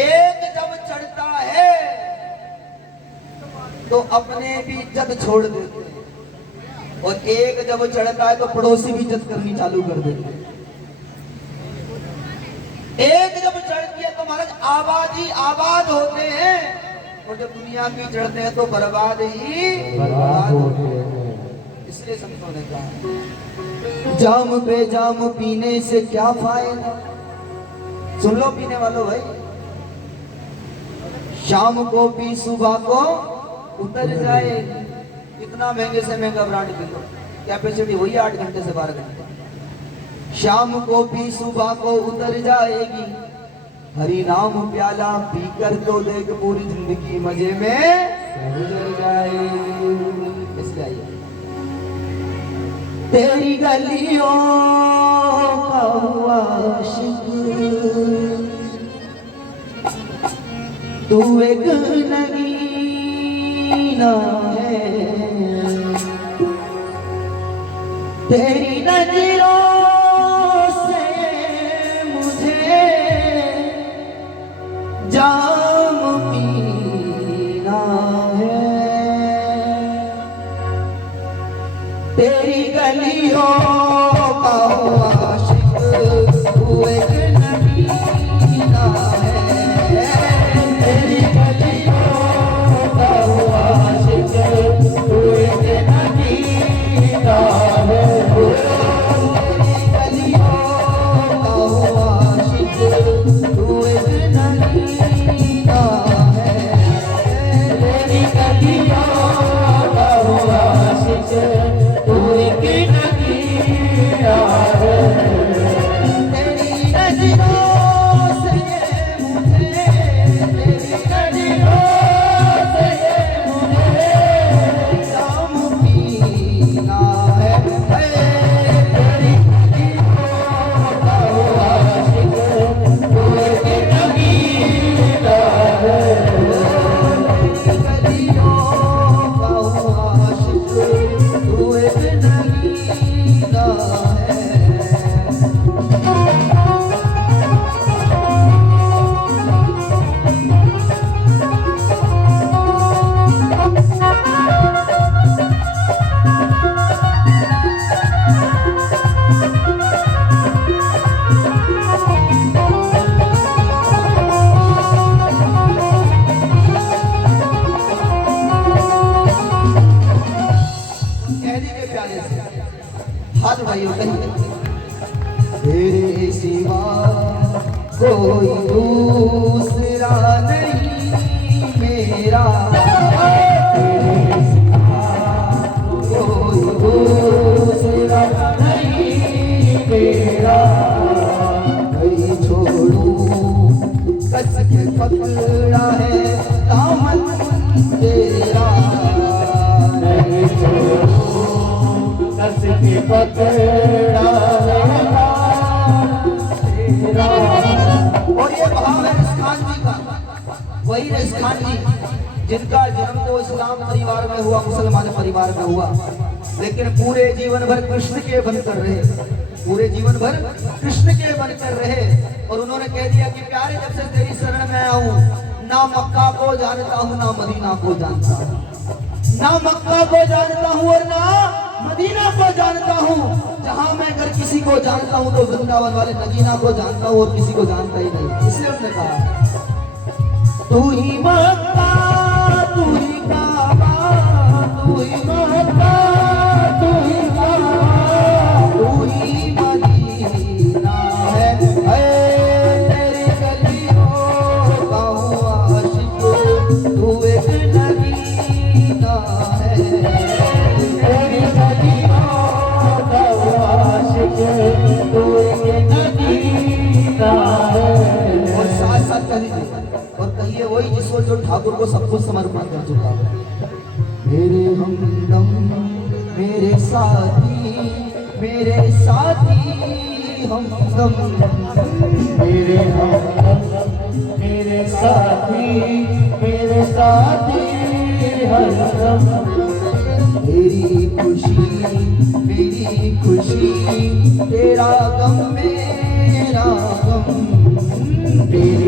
एक जब चढ़ता है तो अपने भी इज्जत छोड़ देते हैं, और एक जब चढ़ता है तो पड़ोसी भी इज्जत करनी चालू कर देते हैं। एक जब चढ़ती है तो महाराज आबाद ही आबाद होते हैं, और जब दुनिया की चढ़ते हैं तो बर्बाद ही बर्बाद होते हैं। इसलिए संतों ने कहा जाम पे जाम पीने से क्या फायदा। सुन लो पीने वालों भाई, शाम को पी सुबह को उतर जाए। इतना महंगे से महंगा ब्रांड पी लो, कैपेसिटी वही 8 घंटे से 12 घंटे। शाम को पी सुबह को उतर जाएगी, हरि नाम प्याला पी कर तो देख पूरी जिंदगी मजे में गुजर जाएगी। इसलिए आइए तेरी गलियों का हुआ आशिक, तू एक नगीना है, तेरी नजरों से मुझे जाम पीना है, तेरी गलियों का आशिक तू एक नगीना है, तेरी गलियों का आशिक तू एक नगीना है, तेरी गलियों का आशिक तू एक नगीना है, तेरी गलियों का आशिक तू एक नगीना है, तेरी नजरों से मुझे, तेरी नजरों से मुझे जाम पीना है, तेरी गलियों का आशिक तू एक नगीना है, तेरी गलियों का आशिक तू एक नगीना है। कह दीजिए प्यारे से, हाथ भाइयों कहिए तेरे सिवा कोई दूसरा नहीं मेरा, तेरे सिवा कोई दूसरा नहीं मेरा, नहीं छोड़ूं कस के पकड़ा है दामन तेरा, नहीं छोड़ूं कस के पकड़ा है तेरा। और ये भाव है रसखान जी का, वही रसखान जी जिनका जन्म तो इस्लाम परिवार में हुआ, मुसलमान परिवार में हुआ, लेकिन पूरे जीवन भर कृष्ण के बनकर रहे, पूरे जीवन भर कृष्ण के बनकर रहे। और उन्होंने कह दिया कि प्यारे जब से तेरी शरण में आऊं, ना मक्का को जानता हूं ना मदीना को जानता हूं, ना मक्का को जानता हूं और ना मदीना को जानता हूं। जहां मैं अगर किसी को जानता हूं तो वृंदावन वाले नगीना को जानता हूं, और किसी को जानता ही नहीं। इसलिए उसने कहा तू ही मक्का तू ही काबा कह लीजिए और कहिए वही जिसको जो ठाकुर को सब कुछ समर्पण कर चुका है। मेरे हमदम मेरे साथी हमदम, मेरे हमदम मेरे साथी हरदम, मेरी खुशी तेरा गम मेरा गम, मेरी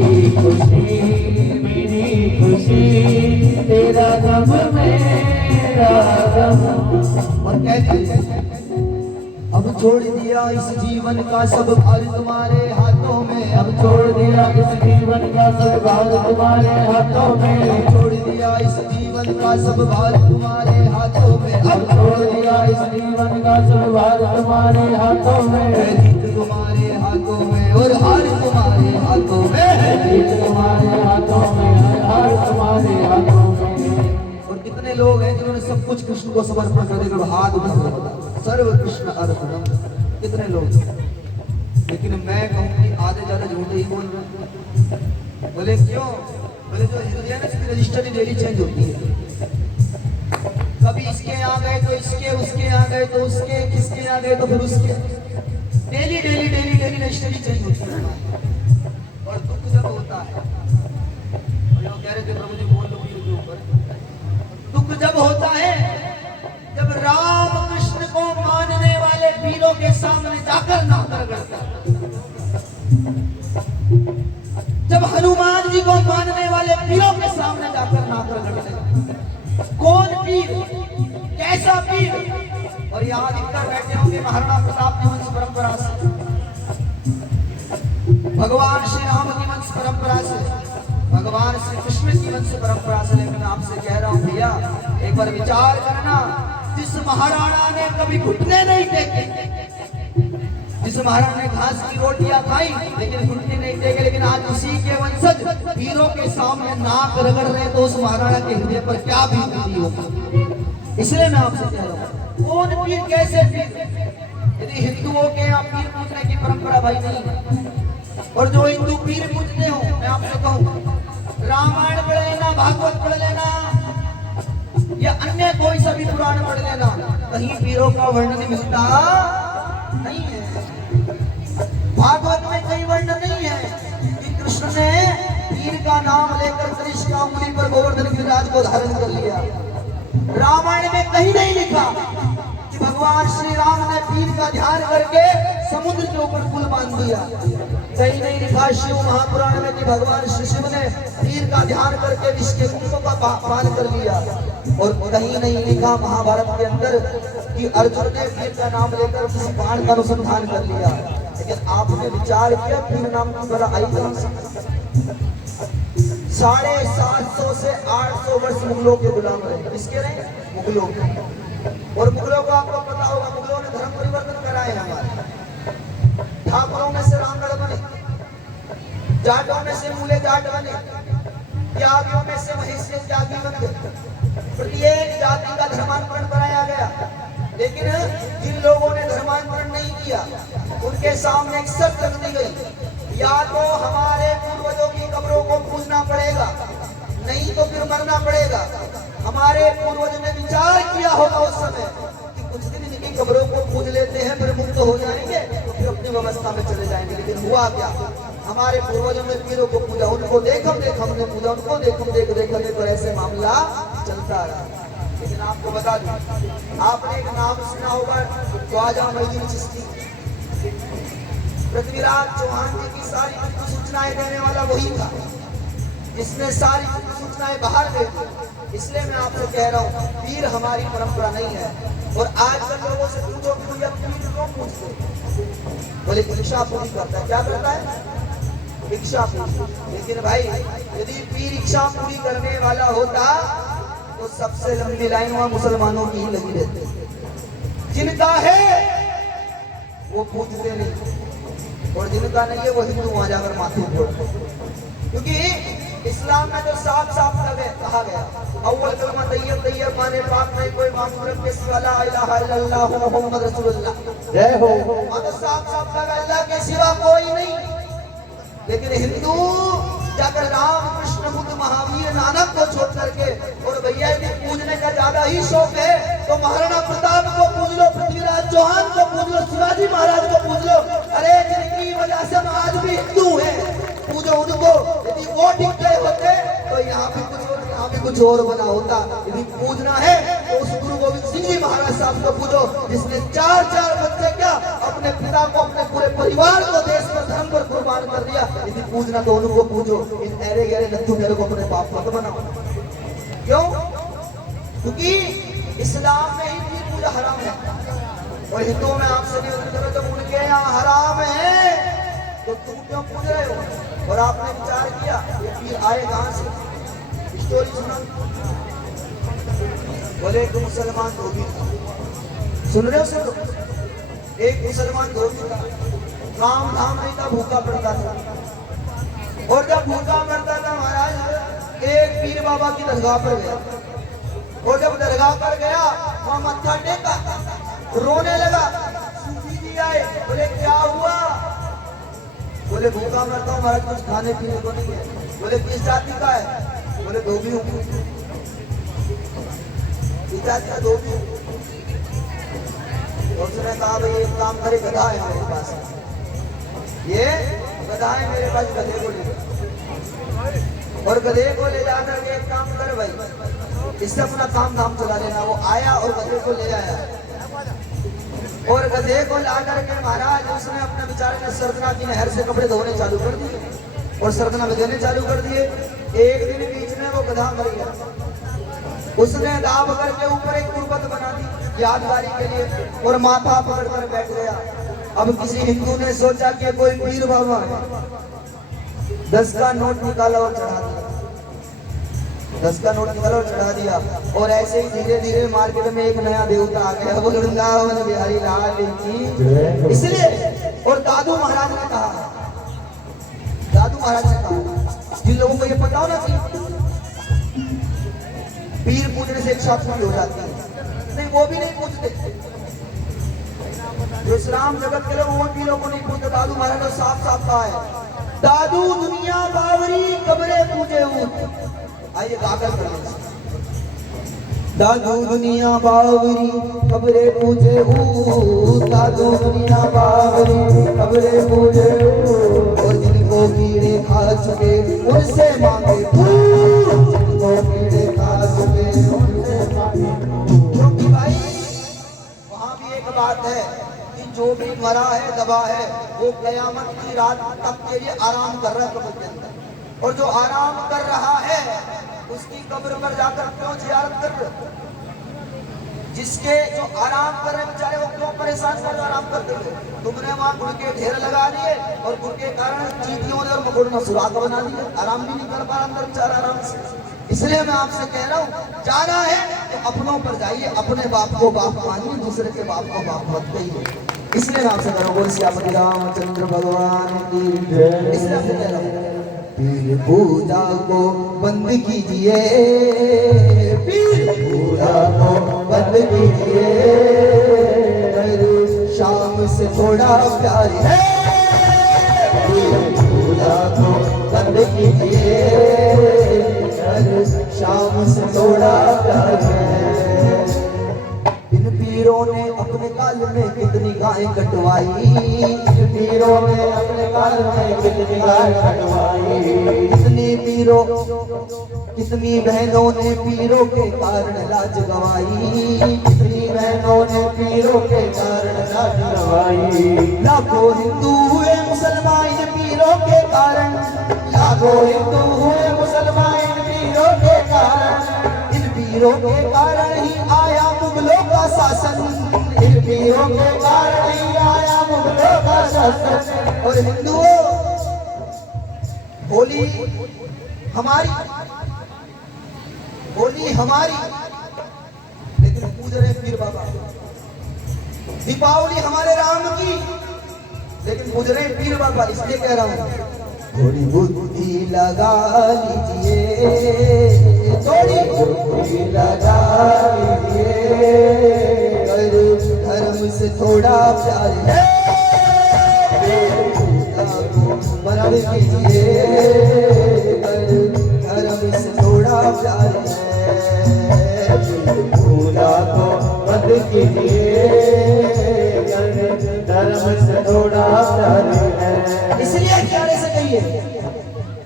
खुशी तेरा गम मेरा गम। और कहते हैं अब छोड़ दिया इस जीवन का सब भार तुम्हारे हाथों में, अब छोड़ दिया इस जीवन का सब भार तुम्हारे हाथों में, छोड़ दिया इस जीवन का सब भार तुम्हारे हाथों में, अब छोड़ दिया इस जीवन का सब भार तुम्हारे हाथों में, जीत तुम्हारे हाथों में और हार तुम्हारे हाथों में, जीत तुम्हारे हाथों में हार तुम्हारे हाथों में। और कितने लोग हैं जिन्होंने सब कुछ कृष्ण को समर्पण कर दिया, हाथ उठा सर्व कृष्ण अर्पणम, कितने लोग। लेकिन मैं कहूँ कि आधे ज्यादा झूठे ही बोल रहे हैं। बोले क्यों? बोले जो हृदय है ना इसकी रजिस्टर डेली चेंज होती है, कभी इसके यहाँ गए तो इसके, उसके यहाँ गए तो उसके, किसके यहाँ गए तो फिर उसके, daily daily daily daily register change होती है। और दुख जब होता है, और लोग कह रहे थे प्रभु जी बोल लो के ऊपर, दुख जब होता है जब राम कृष्ण को मानने वाले वीरों के सामने जाकर नाकर करता है, जब हनुमान जी को मानने वाले वीरों के सामने जाकर नाकर करते हैं। कौन वीर, कैसा वीर? और यहाँ अधिकतर बैठे होंगे महाराणा प्रताप की वंश परंपरा से, भगवान श्री राम की वंश परंपरा से, भगवान श्री कृष्ण की वंश परंपरा से। लेकिन आपसे कह रहा हूँ भैया, एक बार विचार करना, जिस महाराणा ने कभी घुटने नहीं टेके, जिस महाराणा ने घास की रोटियां खाई लेकिन घुटने नहीं टेके, लेकिन आज उसी के वंशज वीरों के सामने नाक रगड़ रहे, तो उस महाराणा के हृदय पर क्या बीती होगी। इसलिए मैं आपसे कह रहा हूँ, कौन वीर, कैसे वीर? यदि हिंदुओं के यहाँ पीर पूजने की परंपरा भाई नहीं है, और जो हिंदू पीर पूजते हो, मैं आपसे कहूँ रामायण पढ़ लेना, भागवत पढ़ लेना या अन्य कोई सा भी पुराण पढ़ लेना, कहीं पीरों का वर्णन मिलता नहीं है। भागवत में कहीं वर्णन नहीं है कि कृष्ण ने पीर का नाम लेकर कृष्ण का उंगली पर गोवर्धन गिरिराज को धारण कर लिया। रामायण में कहीं नहीं लिखा कि भगवान श्री राम ने पीर का ध्यान करके समुद्र के ऊपर पुल बांध दिया। कहीं नहीं लिखा शिव महापुराण में कि भगवान श्री शिव ने पीर का ध्यान करके विष के कुंभ का पान कर लिया। और कहीं नहीं लिखा महाभारत के अंदर कि अर्जुन ने पीर का नाम लेकर किसी बाण का अनुसंधान कर लिया। लेकिन आपने विचार किया पीर नाम की बड़ा आई कहां से? 750 से 800 वर्ष मुगलों के गुलाम रहे। किसके रहे? मुगलों के। और मुगलों को आपको पता होगा, मुगलों ने धर्म परिवर्तन कराए हमारे। ठाकुरों में से रामगढ़ बने, जाटों में से मूले जाट बने, त्यागियों में से महेश्वरी त्यागी बन गए। प्रत्येक जाति का धर्मांतरण कराया गया। लेकिन जिन लोगों ने धर्मांतरण नहीं किया उनके सामने एक शर्त रख दी गई, या तो हमारे पूर्वजों की कब्रों को पूजना पड़ेगा, नहीं तो फिर मरना पड़ेगा। हमारे पूर्वजों ने विचार किया होगा उस समय कि कुछ दिन इनकी कब्रों को पूज लेते हैं, फिर मुक्त हो जाएंगे, फिर अपनी व्यवस्था में चले जाएंगे। लेकिन हुआ क्या? हमारे पूर्वजों ने पीरों को पूजा, उनको देख हमने पूजा, उनको देख हमने, तो ऐसे मामला चलता रहा। लेकिन आपको बता दूं, आपने एक नाम सुना होगा, ख्वाजा मोइनुद्दीन चिश्ती। पृथ्वीराज चौहान जी की सारी गुप्त सूचनाएं देने वाला वही था जिसने सारी गुप्त सूचनाएं बाहर दे दी। इसलिए मैं आपसे कह रहा हूँ, पीर हमारी परंपरा नहीं है। और आजकल लोगों से पूछो कि भैया पीर क्यों पूछते? बोले इच्छा पूरी करता है। क्या करता है? इच्छा पूरी। लेकिन भाई यदि पीर इच्छा पूरी करने वाला होता तो सबसे लंबी लाइन वहां मुसलमानों की ही लगी रहती। जिनका है वो पूछते नहीं, और जिनका नहीं है वो हिंदू वहां जाकर माथे फोड़ते। क्योंकि इस्लाम में जो साफ साफ कहा गया, अव्वल कलमा तैयब तैयब माने पाक नहीं कोई मामूल रब के सिवा ला इलाहा इल्लल्लाह मुहम्मद रसूलुल्लाह, जय हो। तो साफ साफ कहा अल्लाह के सिवा कोई नहीं। लेकिन हिंदू जाकर राम कृष्ण बुद्ध महावीर नानक को छोड़ करके और भैया यदि पूजने का ज्यादा ही शौक है तो महाराणा प्रताप को पूज लो, पृथ्वीराज चौहान को पूज लो, शिवाजी महाराज को पूज लो। अरे जिनकी वजह से हम आज भी हिंदू हैं, पूजो उनको। यदि वो ठीक गए होते तो यहाँ भी कुछ और बना होता। यदि पूजना है तो उस गुरु गोविंद सिंह जी महाराज साहब को पूजो, जिसने 4 बच्चे क्या अपने पिता को, अपने पूरे परिवार को देश पर धर्म पर कुर्बान कर दिया। यदि पूजना तो उनको पूजो, इन ऐरे गहरे नत्थु मेरे को अपने बाप मत बनाओ। क्यों? क्योंकि इस्लाम में ही पीर पूजा हराम है और हिंदुओं में आपसे निवेदन करो जब उनके यहाँ हराम है तो तुम क्यों पूज रहे हो? और आपने विचार किया ये पीर आए कहाँ से? स्टोरी सुना, बोले एक मुसलमान धोबी था, सुन रहे हो? सुन, एक मुसलमान धोबी था, काम धाम नहीं था, भूखा पड़ता था। और जब भूखा मरता था महाराज एक पीर बाबा की दरगाह पर गया और जब दरगाह पर गया वहां मत्था टेका, रोने लगा। सूफी जी आए, बोले क्या हुआ? बोले भूखा मरता हूँ महाराज, कुछ खाने पीने को नहीं है। बोले किस जाति का है? बोले धोबी हूँ। किस जाति का? धोबी हूँ। उसने कहा भाई एक काम करे, गधा है मेरे पास, ये गधा है मेरे पास, गधे को ले और गधे को ले जाकर के एक काम कर भाई, इससे अपना काम धाम चला लेना। वो आया और गधे को ले आया और गधे को ला करके महाराज उसने अपने विचार में सरदना की नहर से कपड़े धोने चालू कर दिए और सरदना में देने चालू कर दिए। एक दिन बीच में वो गधा मर गया, उसने दाव करके ऊपर एक गुर्बत बना दी यादगारी के लिए और माथा पकड़ कर बैठ गया। अब किसी हिंदू ने सोचा कि कोई पीर बाबा है, 10 का नोट निकाला और चढ़ा दिया, 10 का नोट निकाला और चढ़ा दिया। और ऐसे ही धीरे धीरे मार्केट में एक नया देवता आ गया, वो वृंदावन बिहारी लाल की। इसलिए और दादू महाराज ने कहा, दादू महाराज ने कहा जिन लोगों को ये पता हो ना कि पीर पूजने से इच्छा पूरी हो जाती है, नहीं वो भी नहीं पूजते। जो इस्लाम जगत के लोग वो पीरों को नहीं पूजते। दादू महाराज ने साफ साफ कहा है, दादू दुनिया बावरी कब्रे पूजे ऊट। आइए गाकर करें, दादू दुनिया बावरी कब्रे पूजे ऊट, दादू दुनिया बावरी कब्रे पूजे ऊट। और जिनको कीड़े खा चुके उनसे मांगे फूल, जिनको कीड़े खा चुके उनसे मांगे फूल। क्योंकि भाई वहाँ भी एक बात है कि जो भी मरा है, दबा है, वो कयामत की रात तक के लिए आराम कर रहा है कब्र के अंदर। और जो आराम कर रहा है उसकी कब्र पर जाकर क्यों जियारत कर रहे हो? जिसके जो आराम कर रहे बेचारे वो क्यों परेशान कर रहे आराम करते हुए? तुमने वहां गुड़ के ढेर लगा दिए और गुड़ के कारण चींटियों ने और मकोड़ों ने सुराख बना दिया, आराम भी नहीं कर पा रहा अंदर बेचारा आराम से। इसलिए मैं आपसे कह रहा हूँ, जाना है तो अपनों पर जाइए, अपने बाप को बाप मानिए, दूसरे के बाप को बाप मत कहिए। इसलिए मैं आपसे कह रहा हूँ, बोल श्यामति रामचंद्र भगवान की जय। इसलिए आपसे कह रहा हूँ पीर पूजा को बंद कीजिए, पीर पूजा को बंद कीजिए, शाम से थोड़ा प्यार है, पीर पूजा को बंद कीजिए, शाम से थोड़ा प्यार है। इन पीरों ने अपने काल में कितनी गायें कटवाई, इन पीरों ने अपने काल में कितनी गायें कटवाई, कितनी बहनों ने पीरों के कारण लाज गवाई, कितनी बहनों ने पीरों के कारण लाज गवाई। लाखों हिंदू हुए मुसलमान इन पीरों के कारण, लाखों हिंदू हुए मुसलमान इन पीरों के कारण, इन पीरों के कारण ही आया मुगलों का शासन, इन पीरों के कारण ही आया मुगलों का शासन। और हिंदुओं होली हमारी, होली हमारी, लेकिन पूज रहे पीर बाबा। दीपावली हमारे राम की, लेकिन पूज रहे पीर बाबा। इसलिए कह रहा हूं थोड़ी बुद्धि लगा लीजिए, थोड़ी बुद्धि लगा लीजिए, धर्म से थोड़ा प्यार है, मरण कीजिए, कीजिए, धर्म से थोड़ा प्यार है। इसलिए प्यारे से कहिए,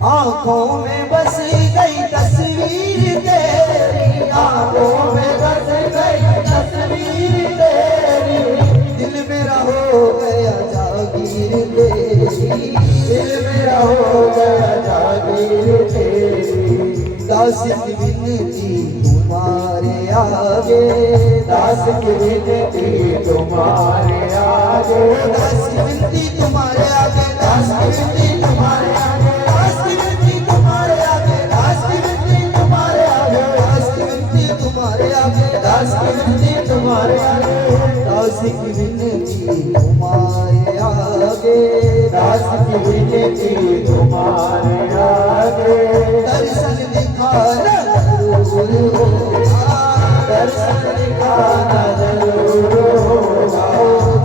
आंखों में बस गई तस्वीर तेरी, आंखों में बस गई तस्वीर तेरी, दिल मेरा हो गया जागीर तेरी, दिल मेरा हो गया जागीर तेरी। दास की विनती तुम्हारे आगे, दास की विनती तुम्हारे आगे, दास की विनती तुम्हारे आगे, दास की विनती तुम्हारे आगे, दास की विनती तुम्हारे आगे, दास की विनती तुम्हारे आगे, दास की विनती तुम्हारे आगे, दास की विनती तुम्हारे आगे, दास की विनती तुम्हारे आगे, दास की विनती तुम्हारे आगे। दर्शन दिखाना जरूर होगा, दर्शन दिखाना जरूर होगा।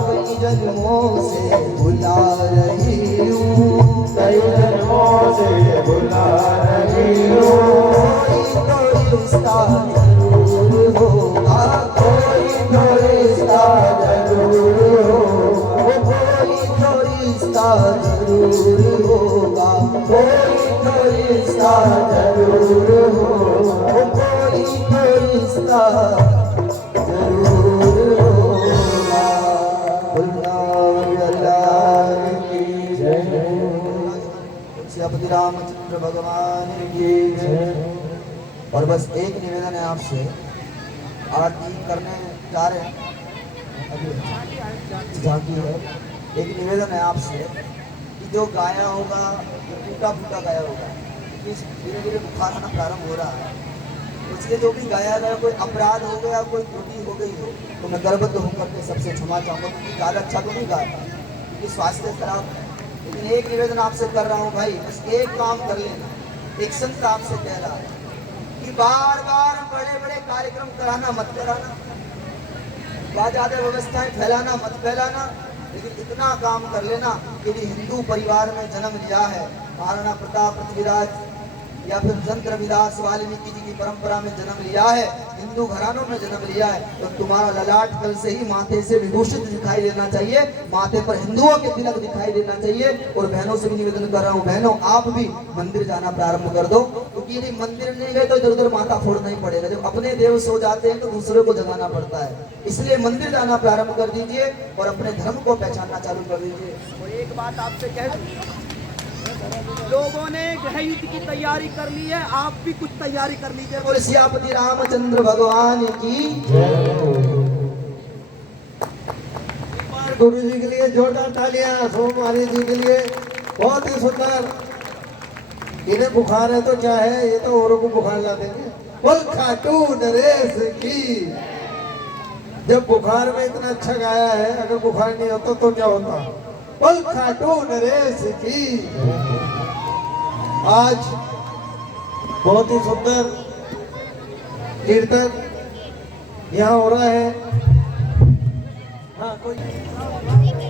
कई जन्मों से बुला रही हूँ, कई जन्मों से बुला रही हूँ, कोई रिश्ता जरूर होगा, कोई तो रिश्ता जरूर होगा, कोई तो रिश्ता जरूर होगा, कोई तो रिश्ता जरूर होगा, कोई तो रिश्ता जरूर होगा। वृंदावन अल्लाह की जय, श्रीपति रामचंद्र भगवान की जय। और बस एक निवेदन है आपसे, आरती करने जा रहे हैं अभी झांकी है, एक निवेदन है आपसे कि जो गाया होगा, जो टूटा फूटा गाया होगा, धीरे धीरे बुखार आना प्रारंभ हो रहा है, इसलिए जो भी गाया गया कोई अपराध हो गया, कोई त्रुटि हो गई हो, तो मैं गर्वबद्ध होकर के सबसे क्षमा चाहूँगा, क्योंकि ज़्यादा अच्छा तो नहीं गाया, क्योंकि स्वास्थ्य खराब है। लेकिन एक निवेदन आपसे कर रहा हूँ भाई, बस एक काम कर लेना, एक संत आपसे कह रहा है कि बार बार बड़े बड़े कार्यक्रम कराना मत कराना, ज़्यादा व्यवस्थाएं फैलाना मत फैलाना, लेकिन इतना काम कर लेना कि यदि हिंदू परिवार में जन्म लिया है, महाराणा प्रताप पृथ्वीराज या फिर संत रविदास वाल्मीकि जी की परंपरा में जन्म लिया है, हिंदू घरानों में जन्म लिया है, तो तुम्हारा ललाट कल से ही माथे से विभूषित दिखाई देना चाहिए, माथे पर हिंदुओं के तिलक दिखाई देना चाहिए। और बहनों से भी निवेदन कर रहा हूँ, बहनों आप भी मंदिर जाना प्रारंभ कर दो, क्योंकि यदि मंदिर नहीं गए तो इधर उधर माथा फोड़ना ही पड़ेगा, जब अपने देव सो जाते हैं तो दूसरे को जगाना पड़ता है, इसलिए मंदिर जाना प्रारंभ कर दीजिए और अपने धर्म को पहचानना चालू कर दीजिए। और एक बात आपसे कह दूं, लोगों ने गृह युद्ध की तैयारी कर ली है, आप भी कुछ तैयारी कर लीजिए। बोले सियापति रामचंद्र भगवान की। गुरु जी के लिए जोरदार तालियां, सोमवारी जी के लिए बहुत ही सुंदर। इन्हें बुखार है तो क्या है, ये तो औरों को बुखार ला देंगे। बोल खाटू नरेश की। जब बुखार में इतना अच्छा गाया है, अगर बुखार नहीं होता तो क्या होता। बोल खाटू नरेश की। आज बहुत ही सुंदर कीर्तन यहाँ हो रहा है। हाँ कोई